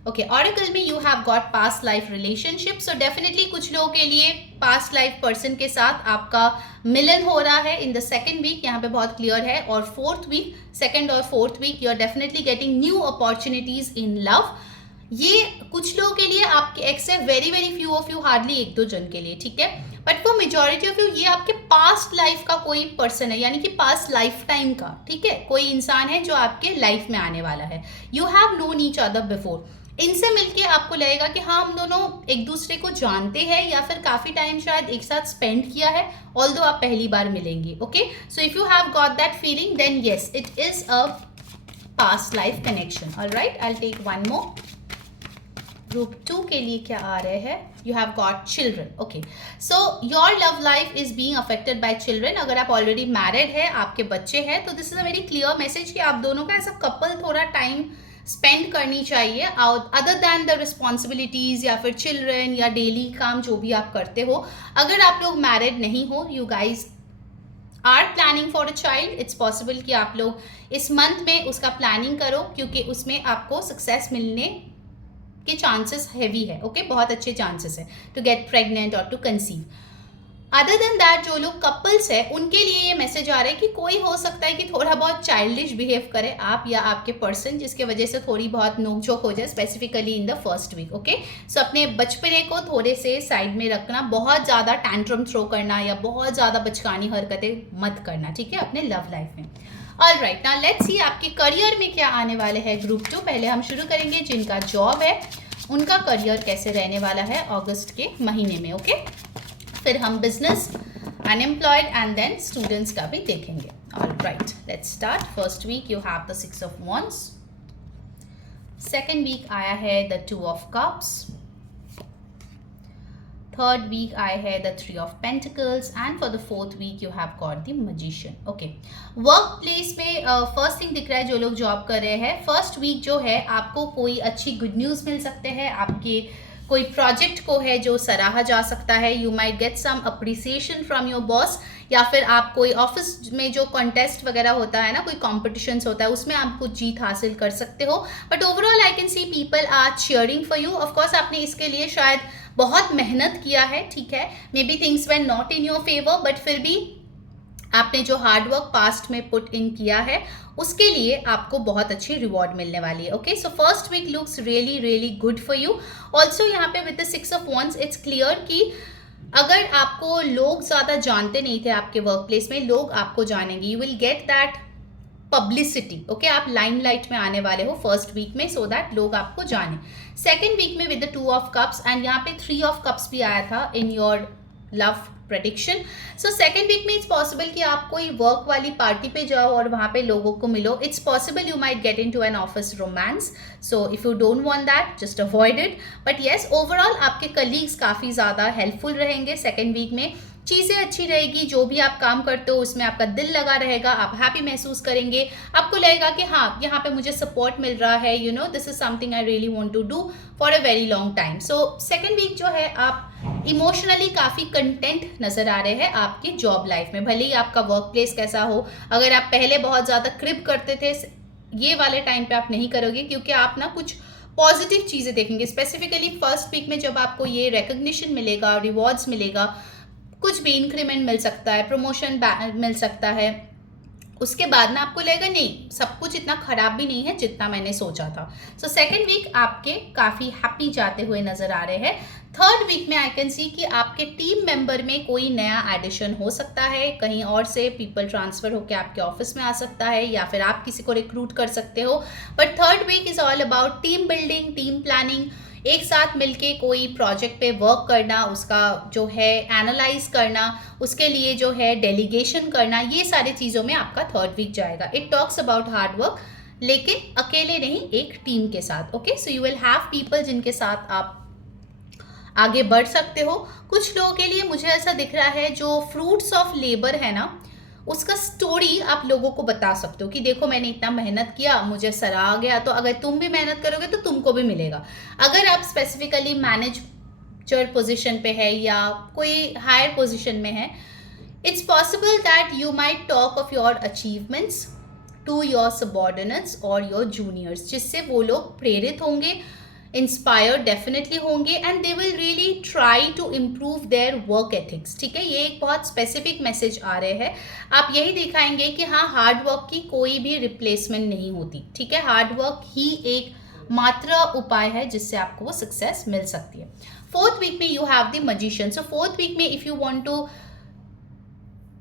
Okay, oracle में you have got past life relationship. So definitely कुछ लोगों के लिए past life person के साथ आपका मिलन हो रहा है इन द सेकेंड वीक, यहाँ पे बहुत क्लियर है। और फोर्थ वीक, सेकेंड और fourth week, you are definitely getting new opportunities in love. ये कुछ लोगों के लिए आपके एक्स है, very very few of you, hardly 1-2 जन के लिए, ठीक है। But for majority of you ये आपके पास्ट लाइफ का कोई पर्सन है, यानी कि पास्ट लाइफ टाइम का, ठीक है, कोई इंसान है जो आपके लाइफ में आने वाला है। You have known each other before. इनसे मिलके आपको लगेगा कि हाँ, हम दोनों एक दूसरे को जानते हैं, या फिर काफी टाइम शायद एक साथ स्पेंड किया है, ऑल्दो आप पहली बार मिलेंगे। Okay, so if you have got that feeling, then yes, it is a past life connection. Alright, I will take one more. Group 2 के लिए क्या आ रहे हैं? You have got children. Okay, so your love life is being affected by children. अगर आप already married है, आपके बच्चे हैं, तो this is a very clear message कि आप दोनों का एज अ कपल थोड़ा टाइम स्पेंड करनी चाहिए अदर दैन द रिस्पॉन्सिबिलिटीज या फिर चिल्ड्रन या डेली काम जो भी आप करते हो. अगर आप लोग मैरिड नहीं हो, you guys are planning for a child, it's possible कि आप लोग इस मंथ में उसका प्लानिंग करो, क्योंकि उसमें आपको सक्सेस मिलने के चांसेस हैवी है. ओके, बहुत अच्छे चांसेस है टू गेट प्रेग्नेंट और to conceive. Other than that, जो लोग कपल्स है उनके लिए ये मैसेज आ रहा है कि कोई हो सकता है कि थोड़ा बहुत चाइल्डिश बिहेव करे आप या आपके पर्सन, जिसके वजह से थोड़ी बहुत नोकझोंक हो जाए, specifically in the first week. Okay, so अपने बचपने को थोड़े से साइड में रखना, बहुत ज़्यादा टैंट्रम थ्रो करना या बहुत ज़्यादा बचकानी हरकतें मत करना, ठीक है, अपने लव लाइफ में. All right, now let's see आपके करियर में क्या आने वाले हैं ग्रुप 2. पहले हम शुरू करेंगे जिनका जॉब है उनका करियर कैसे रहने वाला है अगस्त के महीने में. ओके, फिर हम business, unemployed and then students का भी देखेंगे. All right, let's start. First week you have the 6 of wands. Second week आया है the 2 of cups. Third week आया है the 3 of pentacles and for the fourth week you have got the magician. Okay, work place में first thing दिख रहा है जो लोग जॉब कर रहे हैं, फर्स्ट वीक जो है आपको कोई अच्छी गुड न्यूज़ मिल सकते हैं. आपके कोई प्रोजेक्ट को है जो सराहा जा सकता है. You might get some appreciation from your boss, या फिर आप कोई ऑफिस में जो कॉन्टेस्ट वगैरह होता है ना, कोई कॉम्पिटिशन्स होता है, उसमें आप कुछ जीत हासिल कर सकते हो. But overall I can see people are cheering for you. Of course आपने इसके लिए शायद बहुत मेहनत किया है, ठीक है, may be things were not in your favour, but फिर भी आपने जो हार्डवर्क पास्ट में पुट इन किया है उसके लिए आपको बहुत अच्छी रिवॉर्ड मिलने वाली है. Okay, so first week looks really really good for you. Also यहाँ पे with the 6 of wands it's clear कि अगर आपको लोग ज़्यादा जानते नहीं थे आपके वर्क प्लेस में, लोग आपको जानेंगे. You will get that publicity. Okay, आप लाइमलाइट में आने वाले हो फर्स्ट वीक में, सो दैट लोग आपको जाने. सेकेंड वीक में with the 2 of cups and यहाँ पे 3 ऑफ कप्स भी आया था in your love prediction. So second week में इट्स पॉसिबल कि आप कोई वर्क वाली पार्टी पे जाओ और वहाँ पे लोगों को मिलो. It's possible you might get into an office romance, so if you don't want that just avoid it. But yes, overall आपके कलीग्स काफ़ी ज़्यादा हेल्पफुल रहेंगे सेकेंड वीक में. चीज़ें अच्छी रहेगी, जो भी आप काम करते हो उसमें आपका दिल लगा रहेगा, आप हैप्पी महसूस करेंगे, आपको लगेगा कि हाँ यहाँ पे मुझे सपोर्ट मिल रहा है. You know, this is something I really want to do for a very long time. So second week जो है आप इमोशनली काफ़ी कंटेंट नज़र आ रहे हैं आपकी जॉब लाइफ में. भले ही आपका वर्क प्लेस कैसा हो, अगर आप पहले बहुत ज़्यादा क्रिप करते थे, ये वाले टाइम पे आप नहीं करोगे, क्योंकि आप ना कुछ पॉजिटिव चीज़ें देखेंगे. स्पेसिफिकली फर्स्ट वीक में जब आपको ये रिकग्निशन मिलेगा, रिवॉर्ड्स मिलेगा, कुछ भी इंक्रीमेंट मिल सकता है, प्रमोशन मिल सकता है, उसके बाद ना आपको लगेगा नहीं सब कुछ इतना खराब भी नहीं है जितना मैंने सोचा था. सो सेकेंड वीक आपके काफ़ी हैप्पी जाते हुए नज़र आ रहे हैं. थर्ड वीक में आई कैन सी कि आपके टीम मेंबर में कोई नया एडिशन हो सकता है, कहीं और से पीपल ट्रांसफ़र होकर आपके ऑफिस में आ सकता है, या फिर आप किसी को रिक्रूट कर सकते हो. But third week is all about team building, team planning, एक साथ मिलके कोई प्रोजेक्ट पे वर्क करना, उसका जो है एनालाइज करना, उसके लिए जो है डेलीगेशन करना, ये सारी चीज़ों में आपका थर्ड वीक जाएगा. It talks about hard work, लेकिन अकेले नहीं, एक टीम के साथ. Okay, so you will have people जिनके साथ आप आगे बढ़ सकते हो. कुछ लोगों के लिए मुझे ऐसा दिख रहा है जो फ्रूट्स ऑफ लेबर है ना, उसका स्टोरी आप लोगों को बता सकते हो कि देखो मैंने इतना मेहनत किया, मुझे सराहा गया, तो अगर तुम भी मेहनत करोगे तो तुमको भी मिलेगा. अगर आप स्पेसिफिकली मैनेजर पोजीशन पे है या कोई हायर पोजीशन में है, it's possible that you might talk of your achievements to your subordinates और योर जूनियर्स, जिससे वो लोग प्रेरित होंगे, इंस्पायर्ड डेफिनेटली होंगे, and they will really try to improve their work ethics. ठीक है, ये एक बहुत स्पेसिफिक मैसेज आ रहे हैं. आप यही दिखाएंगे कि हाँ, हार्ड वर्क की कोई भी रिप्लेसमेंट नहीं होती. ठीक है, हार्ड वर्क ही एक मात्र उपाय है जिससे आपको वो सक्सेस मिल सकती है. फोर्थ वीक में you have the magician. So fourth week में if you want to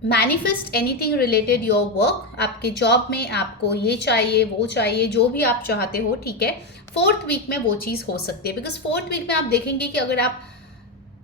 manifest anything related your work, आपके जॉब में आपको ये चाहिए वो चाहिए, जो भी आप चाहते हो, ठीक है, फोर्थ वीक में वो चीज़ हो सकती है. बिकॉज फोर्थ वीक में आप देखेंगे कि अगर आप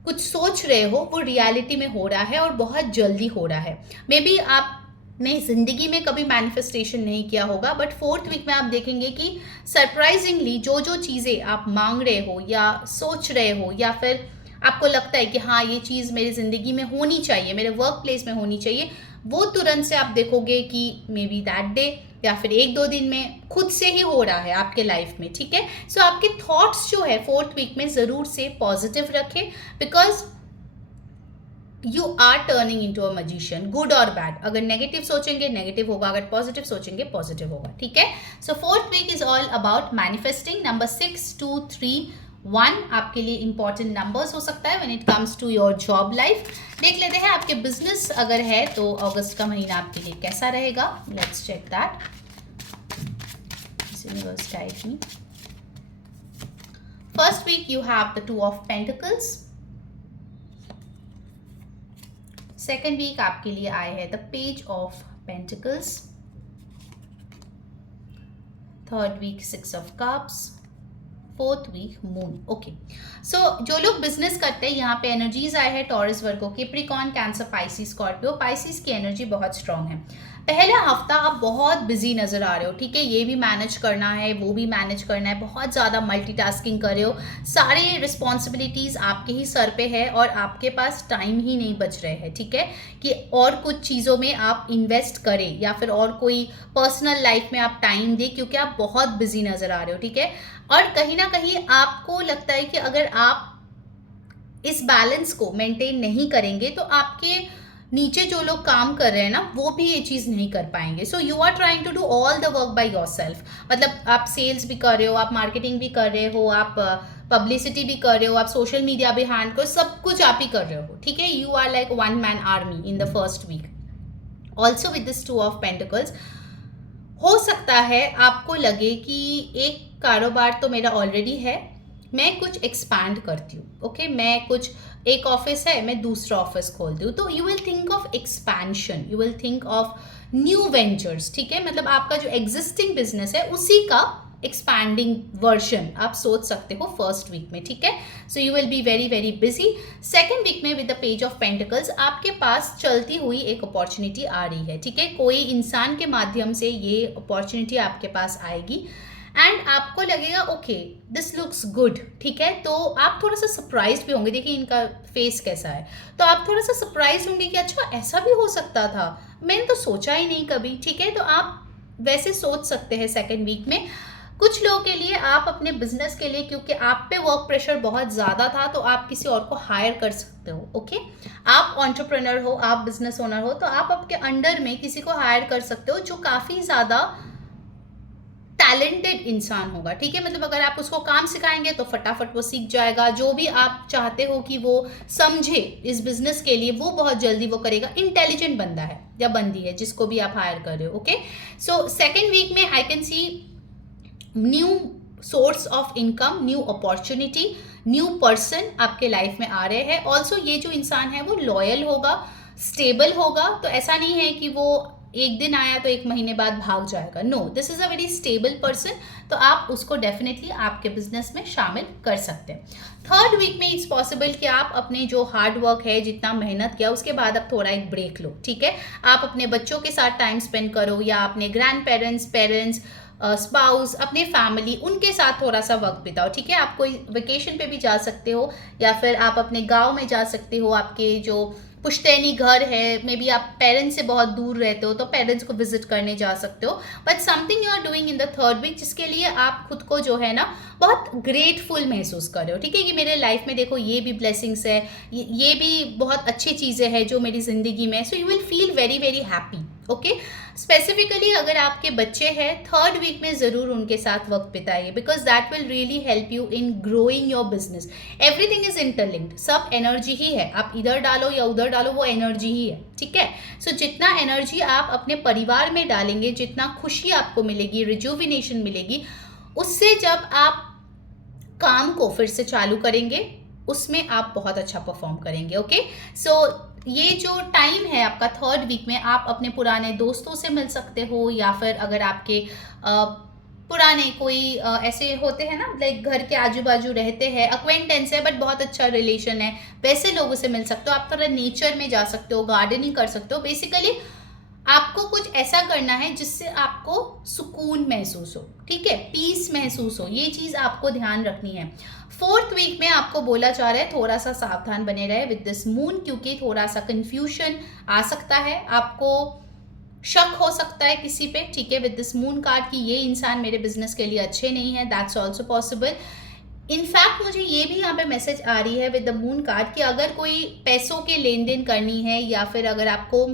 कुछ सोच रहे हो वो रियलिटी में हो रहा है और बहुत जल्दी हो रहा है. मे बी आप ने ज़िंदगी में कभी मैनिफेस्टेशन नहीं किया होगा, बट फोर्थ वीक में आप देखेंगे कि सरप्राइजिंगली जो जो चीज़ें आप मांग रहे हो या सोच रहे हो या फिर आपको लगता है कि हाँ ये चीज़ मेरी ज़िंदगी में होनी चाहिए, मेरे वर्क प्लेस में होनी चाहिए, वो तुरंत से आप देखोगे कि मे बी दैट डे या फिर एक दो दिन में खुद से ही हो रहा है आपके लाइफ में, ठीक है। सो आपके थॉट्स जो है फोर्थ वीक में ज़रूर से पॉजिटिव रखें, because you are turning in to a magician, good और बैड। अगर नेगेटिव सोचेंगे नेगेटिव होगा, अगर पॉजिटिव सोचेंगे पॉजिटिव होगा, ठीक है। So fourth week is all about manifesting. Number 6, 2, 3, 1 आपके लिए इंपॉर्टेंट नंबर्स हो सकता है when it comes to your job life. देख लेते हैं आपके बिजनेस अगर है तो अगस्त का महीना आपके लिए कैसा रहेगा। Let's check that. Universe guide me. First week you have the 2 of pentacles. Second week आपके लिए आए हैं the page of pentacles. Third week 6 of cups. Fourth week moon. Okay, so जो लोग बिजनेस करते हैं यहाँ पे एनर्जीज आए हैं Taurus, Virgo, Capricorn, Cancer, Pisces, Scorpio. Pisces की एनर्जी बहुत स्ट्रांग है। पहला हफ्ता आप बहुत बिजी नजर आ रहे हो, ठीक है। ये भी मैनेज करना है, वो भी मैनेज करना है, बहुत ज़्यादा मल्टीटास्किंग कर रहे हो, सारे रिस्पॉन्सिबिलिटीज़ आपके ही सर पे है और आपके पास टाइम ही नहीं बच रहे हैं, ठीक है, कि और कुछ चीज़ों में आप इन्वेस्ट करें या फिर और कोई पर्सनल लाइफ में आप टाइम दें, क्योंकि आप बहुत बिजी नजर आ रहे हो, ठीक है। और कहीं ना कहीं आपको लगता है कि अगर आप इस बैलेंस को मेंटेन नहीं करेंगे तो आपके नीचे जो लोग काम कर रहे हैं ना वो भी ये चीज़ नहीं कर पाएंगे। So you are trying to do all the work by yourself. मतलब आप सेल्स भी कर रहे हो, आप मार्केटिंग भी कर रहे हो, आप पब्लिसिटी भी कर रहे हो, आप सोशल मीडिया भी हैंड करो, सब कुछ आप ही कर रहे हो, ठीक है। You are like one man army in the first week. Also with this 2 of pentacles, हो सकता है आपको लगे कि एक कारोबार तो मेरा ऑलरेडी है, मैं कुछ एक्सपैंड करती हूँ, ओके। मैं कुछ, एक ऑफिस है, मैं दूसरा ऑफिस खोलती हूँ, तो you will think of expansion, you will think of new ventures, ठीक है। मतलब आपका जो एग्जिस्टिंग बिजनेस है उसी का एक्सपैंडिंग वर्जन आप सोच सकते हो फर्स्ट वीक में, ठीक है। So you will be very very busy. Second week में with the page of pentacles आपके पास चलती हुई एक अपॉर्चुनिटी आ रही है, ठीक है। कोई इंसान के माध्यम से ये अपॉर्चुनिटी आपके पास आएगी एंड आपको लगेगा ओके दिस लुक्स गुड, ठीक है। तो आप थोड़ा सा सरप्राइज भी होंगे, देखिए इनका फेस कैसा है, तो आप थोड़ा सा सरप्राइज होंगे कि अच्छा ऐसा भी हो सकता था, मैंने तो सोचा ही नहीं कभी, ठीक है। तो आप वैसे सोच सकते हैं सेकेंड वीक में। कुछ लोगों के लिए आप अपने बिजनेस के लिए, क्योंकि आप पे वर्क प्रेशर बहुत ज़्यादा था, तो आप किसी और को हायर कर सकते हो, ओके। आप एंटरप्रेन्योर हो, आप बिजनेस ओनर हो, तो आप आपके अंडर में किसी को हायर कर सकते हो जो काफ़ी ज़्यादा टैलेंटेड इंसान होगा, ठीक है। मतलब अगर आप उसको काम सिखाएंगे तो फटाफट वो सीख जाएगा, जो भी आप चाहते हो कि वो समझे इस बिजनेस के लिए वो बहुत जल्दी वो करेगा। इंटेलिजेंट बंदा है या बंदी है जिसको भी आप हायर कर रहे हो, ओके। सो सेकेंड वीक में I can C new source of income, new opportunity, new person आपके लाइफ में आ रहे हैं। ऑल्सो ये जो इंसान है वो लॉयल होगा, स्टेबल होगा, तो ऐसा नहीं है कि वो एक दिन आया तो एक महीने बाद भाग जाएगा, no, this is a very stable person, तो आप उसको डेफिनेटली आपके बिजनेस में शामिल कर सकते हैं। थर्ड वीक में इट्स पॉसिबल कि आप अपने जो हार्ड वर्क है, जितना मेहनत किया, उसके बाद आप थोड़ा एक ब्रेक लो, ठीक है। आप अपने बच्चों के साथ टाइम स्पेंड करो या अपने ग्रैंड पेरेंट्स, स्पाउस, अपने फैमिली, उनके साथ थोड़ा सा वक्त बिताओ, ठीक है। आप कोई वेकेशन पे भी जा सकते हो या फिर आप अपने गांव में जा सकते हो, आपके जो पुश्तैनी घर है, मे बी आप पेरेंट्स से बहुत दूर रहते हो तो पेरेंट्स को विजिट करने जा सकते हो। But something you are doing in the third week जिसके लिए आप खुद को जो है ना बहुत ग्रेटफुल महसूस कर रहे हो, ठीक है, कि मेरे लाइफ में देखो ये भी ब्लेसिंग्स है, ये भी बहुत अच्छी चीज़ें हैं जो मेरी ज़िंदगी में है। So you will feel very very happy, okay. Specifically अगर आपके बच्चे हैं, थर्ड वीक में ज़रूर उनके साथ वक्त बिताइए, because that will really help you in growing your business. Everything is interlinked, सब एनर्जी ही है, आप इधर डालो या उधर डालो, वो एनर्जी ही है, ठीक है। सो जितना एनर्जी आप अपने परिवार में डालेंगे, जितना खुशी आपको मिलेगी, रिजुविनेशन मिलेगी, उससे जब आप काम को फिर से चालू करेंगे उसमें आप बहुत अच्छा परफॉर्म करेंगे, ओके। सो ये जो टाइम है आपका थर्ड वीक में, आप अपने पुराने दोस्तों से मिल सकते हो या फिर अगर आपके पुराने कोई ऐसे होते हैं ना, लाइक घर के आजू बाजू रहते हैं, अक्वेंटेंस है बट बहुत अच्छा रिलेशन है, वैसे लोगों से मिल सकते हो। आप थोड़ा नेचर में जा सकते हो, गार्डनिंग कर सकते हो। बेसिकली आपको कुछ ऐसा करना है जिससे आपको सुकून महसूस हो, ठीक है, पीस महसूस हो, ये चीज़ आपको ध्यान रखनी है। 4th वीक में आपको बोला जा रहा है थोड़ा सा सावधान बने रहे विद दिस मून, क्योंकि थोड़ा सा कंफ्यूजन आ सकता है, आपको शक हो सकता है किसी पे, ठीक है, विद दिस मून कार्ड कि ये इंसान मेरे बिजनेस के लिए अच्छे नहीं है, दैट्स ऑल्सो पॉसिबल। इनफैक्ट मुझे ये भी यहाँ पे मैसेज आ रही है विद द मून कार्ड कि अगर कोई पैसों के लेन देन करनी है या फिर अगर आपको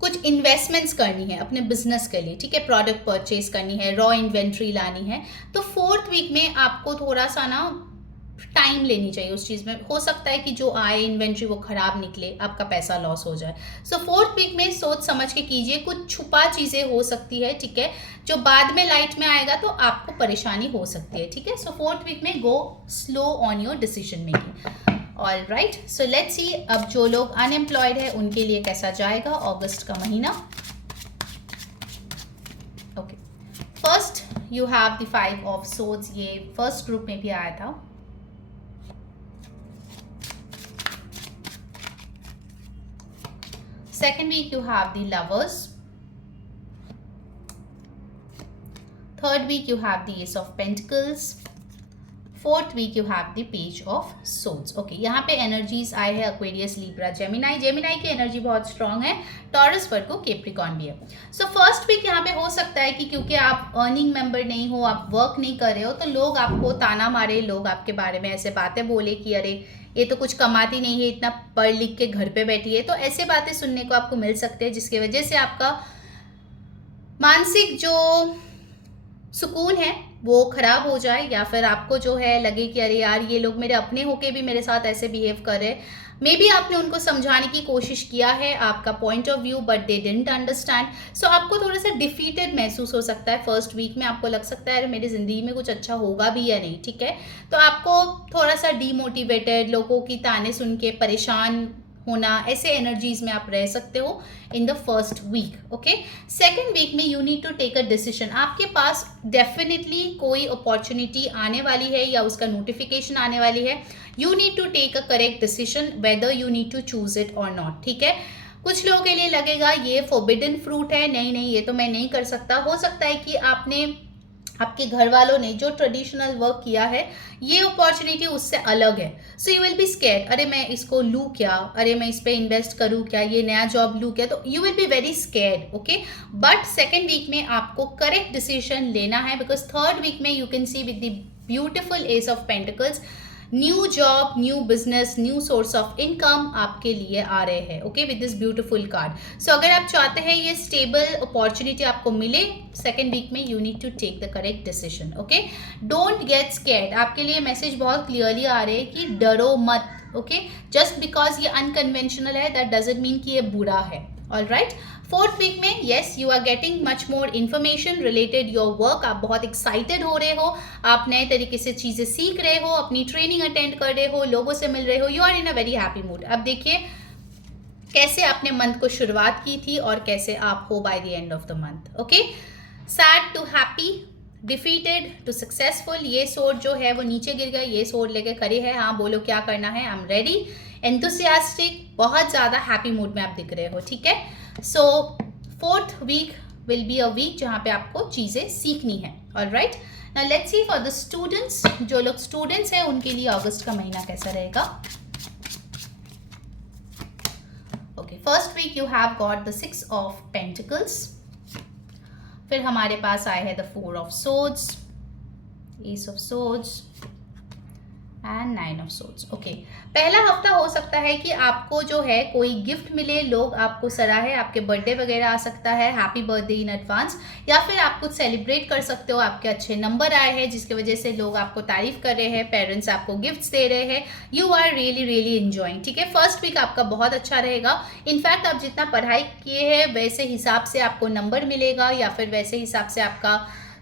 कुछ इन्वेस्टमेंट्स करनी है अपने बिजनेस के लिए, ठीक है, प्रोडक्ट परचेज करनी है, रॉ इन्वेंट्री लानी है, तो 4th वीक में आपको थोड़ा सा ना टाइम लेनी चाहिए उस चीज़ में। हो सकता है कि जो आए इन्वेंट्री वो खराब निकले, आपका पैसा लॉस हो जाए। सो 4th वीक में सोच समझ के कीजिए, कुछ छुपा चीज़ें हो सकती है, ठीक है, जो बाद में लाइट में आएगा तो आपको परेशानी हो सकती है, ठीक है। सो 4th वीक में go slow on your decision making. All right, so let's see अब जो लोग अनएम्प्लॉयड है उनके लिए कैसा जाएगा अगस्त का महीना। Okay, first you have the 5 of swords, ये फर्स्ट ग्रुप में भी आया था। Second week you have the lovers. Third week you have the ace of pentacles. 4th week you have the page of swords. Okay, यहाँ पे energies आए हैं Aquarius, Libra, Gemini। Gemini की एनर्जी बहुत स्ट्रांग है, टॉरस, वर्गो, कैप्रिकॉर्न भी है। So first week यहाँ पे हो सकता है कि क्योंकि आप अर्निंग मेंबर नहीं हो, आप वर्क नहीं कर रहे हो, तो लोग आपको ताना मारे, लोग आपके बारे में ऐसे बातें बोले कि अरे ये तो कुछ कमाती नहीं है, इतना पढ़ लिख के घर पे बैठी है, तो ऐसे बातें सुनने को आपको मिल सकते हैं जिसकी वजह से आपका मानसिक जो सुकून है वो खराब हो जाए, या फिर आपको जो है लगे कि अरे यार ये लोग मेरे अपने होके भी मेरे साथ ऐसे बिहेव कर रहे हैं। मे बी आपने उनको समझाने की कोशिश किया है, आपका point of view, but they didn't understand. सो आपको थोड़ा सा डिफीटेड महसूस हो सकता है फर्स्ट वीक में, आपको लग सकता है मेरी ज़िंदगी में कुछ अच्छा होगा भी या नहीं, ठीक है। तो आपको थोड़ा सा डीमोटिवेटेड, लोगों की ताने सुन के परेशान होना, ऐसे एनर्जीज में आप रह सकते हो in the first week. Okay, second week में you need to take a decision, आपके पास डेफिनेटली कोई अपॉर्चुनिटी आने वाली है या उसका नोटिफिकेशन आने वाली है। You need to take a correct decision whether you need to choose it और नॉट, ठीक है। कुछ लोगों के लिए लगेगा ये फॉरबिडन फ्रूट है, नहीं नहीं ये तो मैं नहीं कर सकता। हो सकता है कि आपने, आपके घर वालों ने जो ट्रेडिशनल वर्क किया है, ये अपॉर्चुनिटी उससे अलग है। So you will be scared, अरे मैं इसको लूँ क्या, अरे मैं इस पर इन्वेस्ट करूँ क्या, ये नया जॉब लूँ क्या, तो you will be very scared. Okay, but second week में आपको करेक्ट डिसीजन लेना है, बिकॉज थर्ड वीक में you can see with the beautiful ace of pentacles, new job, new business, new source of income आपके लिए आ रहे हैं। Okay, with this beautiful card. So अगर आप चाहते हैं ये स्टेबल अपॉर्चुनिटी आपको मिले सेकेंड वीक में, you need to take the correct decision. Okay, don't get scared, आपके लिए मैसेज बहुत क्लियरली आ रहे हैं कि डरो मत। ओके, जस्ट बिकॉज ये अनकन्वेंशनल है दैट डजंट मीन कि ये बुरा है। ऑल राइट, फोर्थ वीक में yes you are getting much more information related your work, आप बहुत एक्साइटेड हो रहे हो, आप नए तरीके से चीज़ें सीख रहे हो, अपनी ट्रेनिंग अटेंड कर रहे हो, लोगों से मिल रहे हो, you are in a very happy mood. अब देखिए कैसे आपने मंथ को शुरुआत की थी और कैसे आप हो by the end of the month. Okay, sad to happy, defeated to successful, ये सोर्ड जो है वो नीचे गिर गया, ये सोर्ड लेके खड़े हैं, हाँ बोलो क्या करना है, आई एम रेडी, एंथुसियास्टिक, बहुत ज़्यादा हैप्पी मूड में आप दिख रहे हो, ठीक है। So fourth week will be a week जहाँ पे आपको चीज़ें सीखनी है। All right, now let's see for the students, जो लोग स्टूडेंट्स हैं उनके लिए अगस्त का महीना कैसा रहेगा। Okay, first week you have got the 6 of pentacles, फिर हमारे पास आए हैं the 4 of swords, ace of swords and 9 of swords. Okay, पहला हफ्ता हो सकता है कि आपको जो है कोई गिफ्ट मिले, लोग आपको सराहे, आपके बर्थडे वगैरह आ सकता है, हैप्पी बर्थडे इन एडवांस, या फिर आप कुछ सेलिब्रेट कर सकते हो, आपके अच्छे नंबर आए हैं जिसकी वजह से लोग आपको तारीफ कर रहे हैं, पेरेंट्स आपको गिफ्ट्स दे रहे हैं, you are really really enjoying, ठीक है। फर्स्ट वीक आपका बहुत अच्छा रहेगा, इनफैक्ट आप जितना पढ़ाई किए हैं वैसे हिसाब से आपको नंबर मिलेगा या फिर वैसे हिसाब से आपका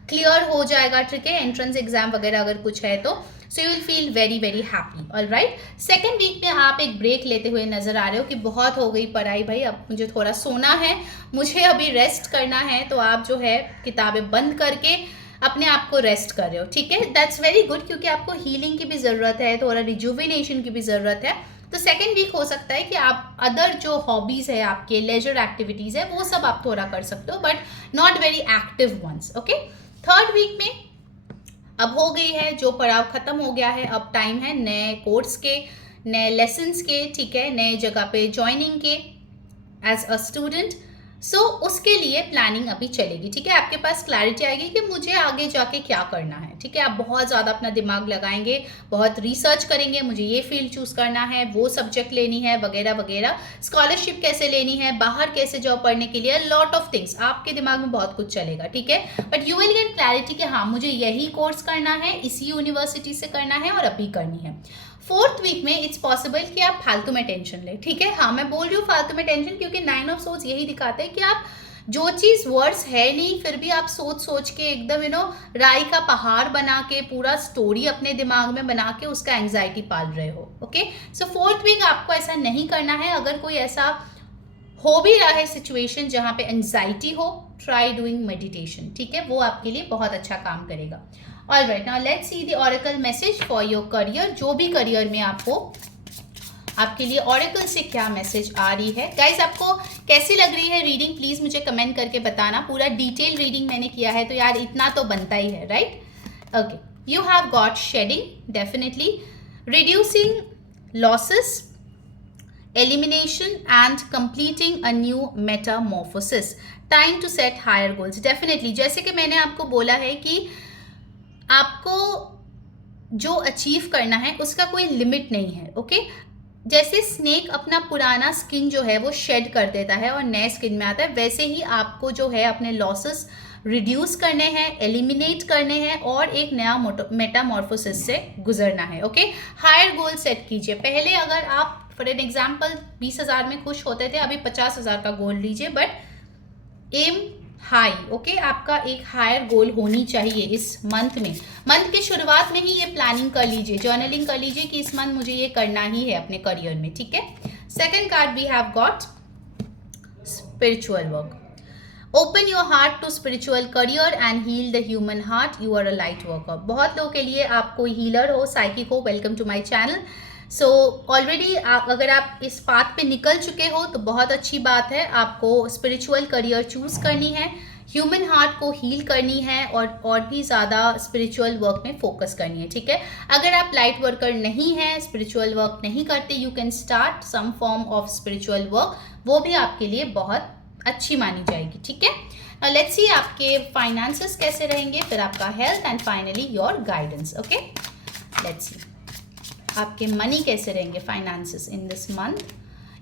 क्लियर हो जाएगा, ठीक है, एंट्रेंस एग्जाम वगैरह अगर कुछ है तो। So you will feel very very happy. All right, second week में आप एक ब्रेक लेते हुए नजर आ रहे हो कि बहुत हो गई पढ़ाई भाई, अब मुझे थोड़ा सोना है, मुझे अभी रेस्ट करना है, तो आप जो है किताबें बंद करके अपने आप को रेस्ट कर रहे हो, ठीक है। दैट्स वेरी गुड, क्योंकि आपको हीलिंग की भी ज़रूरत है, थोड़ा रिजुविनेशन की भी ज़रूरत है। तो सेकेंड वीक हो सकता है कि आप अदर जो हॉबीज़ है आपके, लेजर एक्टिविटीज़ है, वो सब आप थोड़ा कर सकते हो, but not very active once. Okay, third week में अब हो गई है, जो पड़ाव खत्म हो गया है, अब टाइम है नए कोर्स के, नए लेसन्स के, ठीक है, नए जगह पे ज्वाइनिंग के एज अ स्टूडेंट। सो उसके लिए प्लानिंग अभी चलेगी, ठीक है। आपके पास क्लैरिटी आएगी कि मुझे आगे जाके क्या करना है, ठीक है। आप बहुत ज़्यादा अपना दिमाग लगाएंगे, बहुत रिसर्च करेंगे, मुझे ये फील्ड चूज़ करना है, वो सब्जेक्ट लेनी है, वगैरह वगैरह, स्कॉलरशिप कैसे लेनी है, बाहर कैसे जॉब पढ़ने के लिए, लॉट ऑफ थिंग्स आपके दिमाग में बहुत कुछ चलेगा, ठीक है। But you will get clarity कि हाँ मुझे यही कोर्स करना है, इसी यूनिवर्सिटी से करना है और अभी करनी है। फोर्थ वीक में इट्स पॉसिबल कि आप फालतू में टेंशन लें, ठीक है। हाँ मैं बोल रही हूँ फालतू में टेंशन, क्योंकि 9 ऑफ सोर्स यही दिखाते हैं कि आप जो चीज़ वर्ड्स है नहीं, फिर भी आप सोच सोच के एकदम राई का पहाड़ बना के पूरा स्टोरी अपने दिमाग में बना के उसका एंग्जाइटी पाल रहे हो। ओके, सो फोर्थ वीक आपको ऐसा नहीं करना है। अगर कोई ऐसा हो भी रहा है सिचुएशन जहाँ पे एंग्जाइटी हो, ट्राई डूइंग मेडिटेशन, ठीक है, वो आपके लिए बहुत अच्छा काम करेगा। Alright, now let's see the oracle message for your career. जो भी करियर में आपके लिए ऑरेकल से क्या मैसेज आ रही है। गाइज आपको कैसी लग रही है रीडिंग, प्लीज मुझे कमेंट करके बताना। पूरा डिटेल रीडिंग मैंने किया है तो यार इतना तो बनता ही है, right. Okay, you have got shedding, definitely reducing losses, elimination and completing a new metamorphosis, time to set higher goals। definitely जैसे कि मैंने आपको बोला है कि आपको जो अचीव करना है उसका कोई लिमिट नहीं है। ओके, जैसे स्नेक अपना पुराना स्किन जो है वो शेड कर देता है और नए स्किन में आता है, वैसे ही आपको जो है अपने लॉसेस रिड्यूस करने हैं, एलिमिनेट करने हैं और एक नया मेटामॉर्फोसिस से गुजरना है। ओके, हायर गोल सेट कीजिए। पहले अगर आप फॉर एन एग्जाम्पल 20,000 में खुश होते थे, अभी 50,000 का गोल लीजिए, बट एम हाई। ओके, आपका एक हायर गोल होनी चाहिए इस मंथ में। मंथ के शुरुआत में ही ये प्लानिंग कर लीजिए, जर्नलिंग कर लीजिए कि इस मंथ मुझे ये करना ही है अपने करियर में, ठीक है। Second card we have got spiritual work. Open your heart to spiritual career and heal the human heart, you are a light worker. बहुत लोगों के लिए आप कोई हीलर हो, साइकिक हो, welcome to my channel. So already अगर आप इस पाथ पे निकल चुके हो तो बहुत अच्छी बात है। आपको स्पिरिचुअल करियर चूज करनी है, ह्यूमन हार्ट को हील करनी है और भी ज़्यादा स्पिरिचुअल वर्क में फोकस करनी है, ठीक है। अगर आप लाइट वर्कर नहीं हैं, स्पिरिचुअल वर्क नहीं करते, you can start some form of spiritual work, वो भी आपके लिए बहुत अच्छी मानी जाएगी, ठीक है। नाउ लेट्स सी आपके फाइनेंसेस कैसे रहेंगे, फिर आपका health and finally your guidance. Okay, let's see आपके मनी कैसे रहेंगे, finances in this month.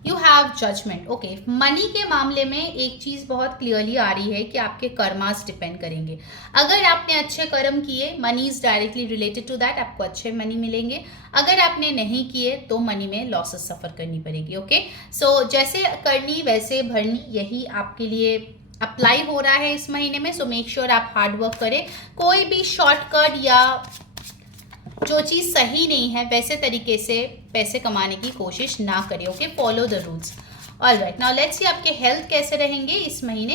You have judgement. Okay, money के मामले में एक चीज़ बहुत क्लियरली आ रही है कि आपके कर्मास डिपेंड करेंगे। अगर आपने अच्छे कर्म किए, money is directly related to that, आपको अच्छे मनी मिलेंगे। अगर आपने नहीं किए तो मनी में लॉसेस सफ़र करनी पड़ेगी। ओके, सो जैसे करनी वैसे भरनी, यही आपके लिए अप्लाई हो रहा है इस महीने में। सो मेक श्योर आप हार्ड वर्क करें, कोई भी शॉर्टकट या जो चीज़ सही नहीं है वैसे तरीके से पैसे कमाने की कोशिश ना करें। Okay, follow the rules. Alright, now let's see आपके हेल्थ कैसे रहेंगे इस महीने।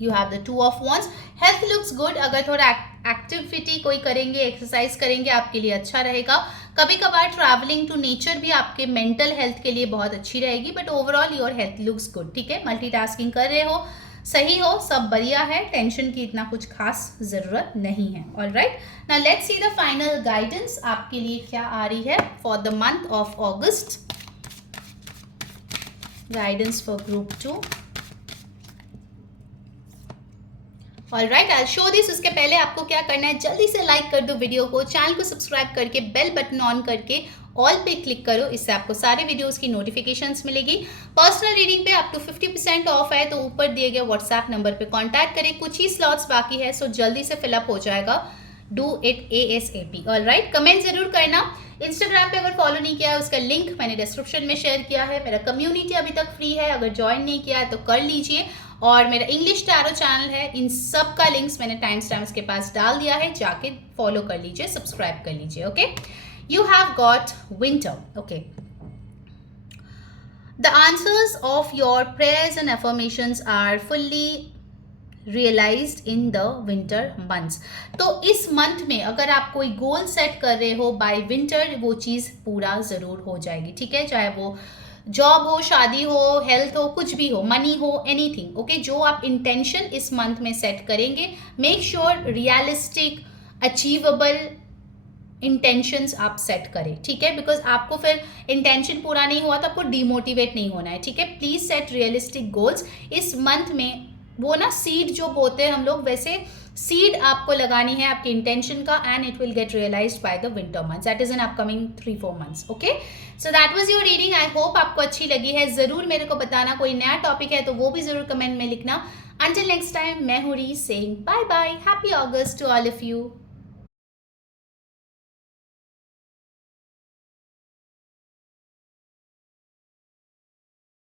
You have the 2 of wands। Health looks good. अगर थोड़ा एक्टिविटी कोई करेंगे, एक्सरसाइज करेंगे, आपके लिए अच्छा रहेगा। कभी कभार ट्रैवलिंग टू नेचर भी आपके मेंटल हेल्थ के लिए बहुत अच्छी रहेगी, but overall your health looks good, ठीक है। मल्टीटास्किंग कर रहे हो, सही हो, सब बढ़िया है, टेंशन की इतना कुछ खास ज़रूरत नहीं है। Alright, now let's see the final guidance आपके लिए क्या आ रही है for the month of August. Guidance for group 2। Alright, I show this. उसके पहले आपको क्या करना है, जल्दी से लाइक कर दो वीडियो को, चैनल को सब्सक्राइब करके बेल बटन ऑन करके ऑल पे क्लिक करो, इससे आपको सारे वीडियोस की नोटिफिकेशंस मिलेगी। पर्सनल रीडिंग पे आप टू 50% ऑफ है, तो ऊपर दिए गए व्हाट्सएप नंबर पे कांटेक्ट करें। कुछ ही स्लॉट्स बाकी है, सो जल्दी से फिलअप हो जाएगा, do it ASAP। Alright, comment जरूर करना। इंस्टाग्राम पे अगर फॉलो नहीं किया है, उसका लिंक मैंने डिस्क्रिप्शन में शेयर किया है। मेरा कम्युनिटी अभी तक फ्री है, अगर ज्वाइन नहीं किया है तो कर लीजिए। और मेरा इंग्लिश टैरो चैनल है, इन सब का लिंक्स मैंने टाइम स्टैम्प्स के पास डाल दिया है, जाके फॉलो कर लीजिए, सब्सक्राइब कर लीजिए। Okay, you have got winter. Okay, the answers of your prayers and affirmations are fully realised in the winter months. तो इस मंथ में अगर आप कोई गोल सेट कर रहे हो बाय विंटर, वो चीज़ पूरा ज़रूर हो जाएगी, ठीक है। चाहे वो जॉब हो, शादी हो, हेल्थ हो, कुछ भी हो, मनी हो, एनीथिंग, ओके। जो आप इंटेंशन इस मंथ में सेट करेंगे, make sure realistic, achievable intentions आप सेट करें, ठीक है। बिकॉज आपको फिर इंटेंशन पूरा नहीं हुआ तो आपको डीमोटिवेट नहीं होना है, ठीक है। प्लीज सेट रियलिस्टिक गोल्स इस मंथ में। वो ना सीड जो बोते हैं हम लोग, वैसे सीड आपको लगानी है आपके इंटेंशन का, and it will get realised by the winter months, that is in upcoming 3-4 months, okay. So that was your reading. I hope आपको अच्छी लगी है। जरूर मेरे को बताना, कोई नया टॉपिक है तो वो भी जरूर कमेंट में लिखना। अंटिल नेक्स्ट टाइम, मैं हूँ री saying bye bye, happy August to all of you.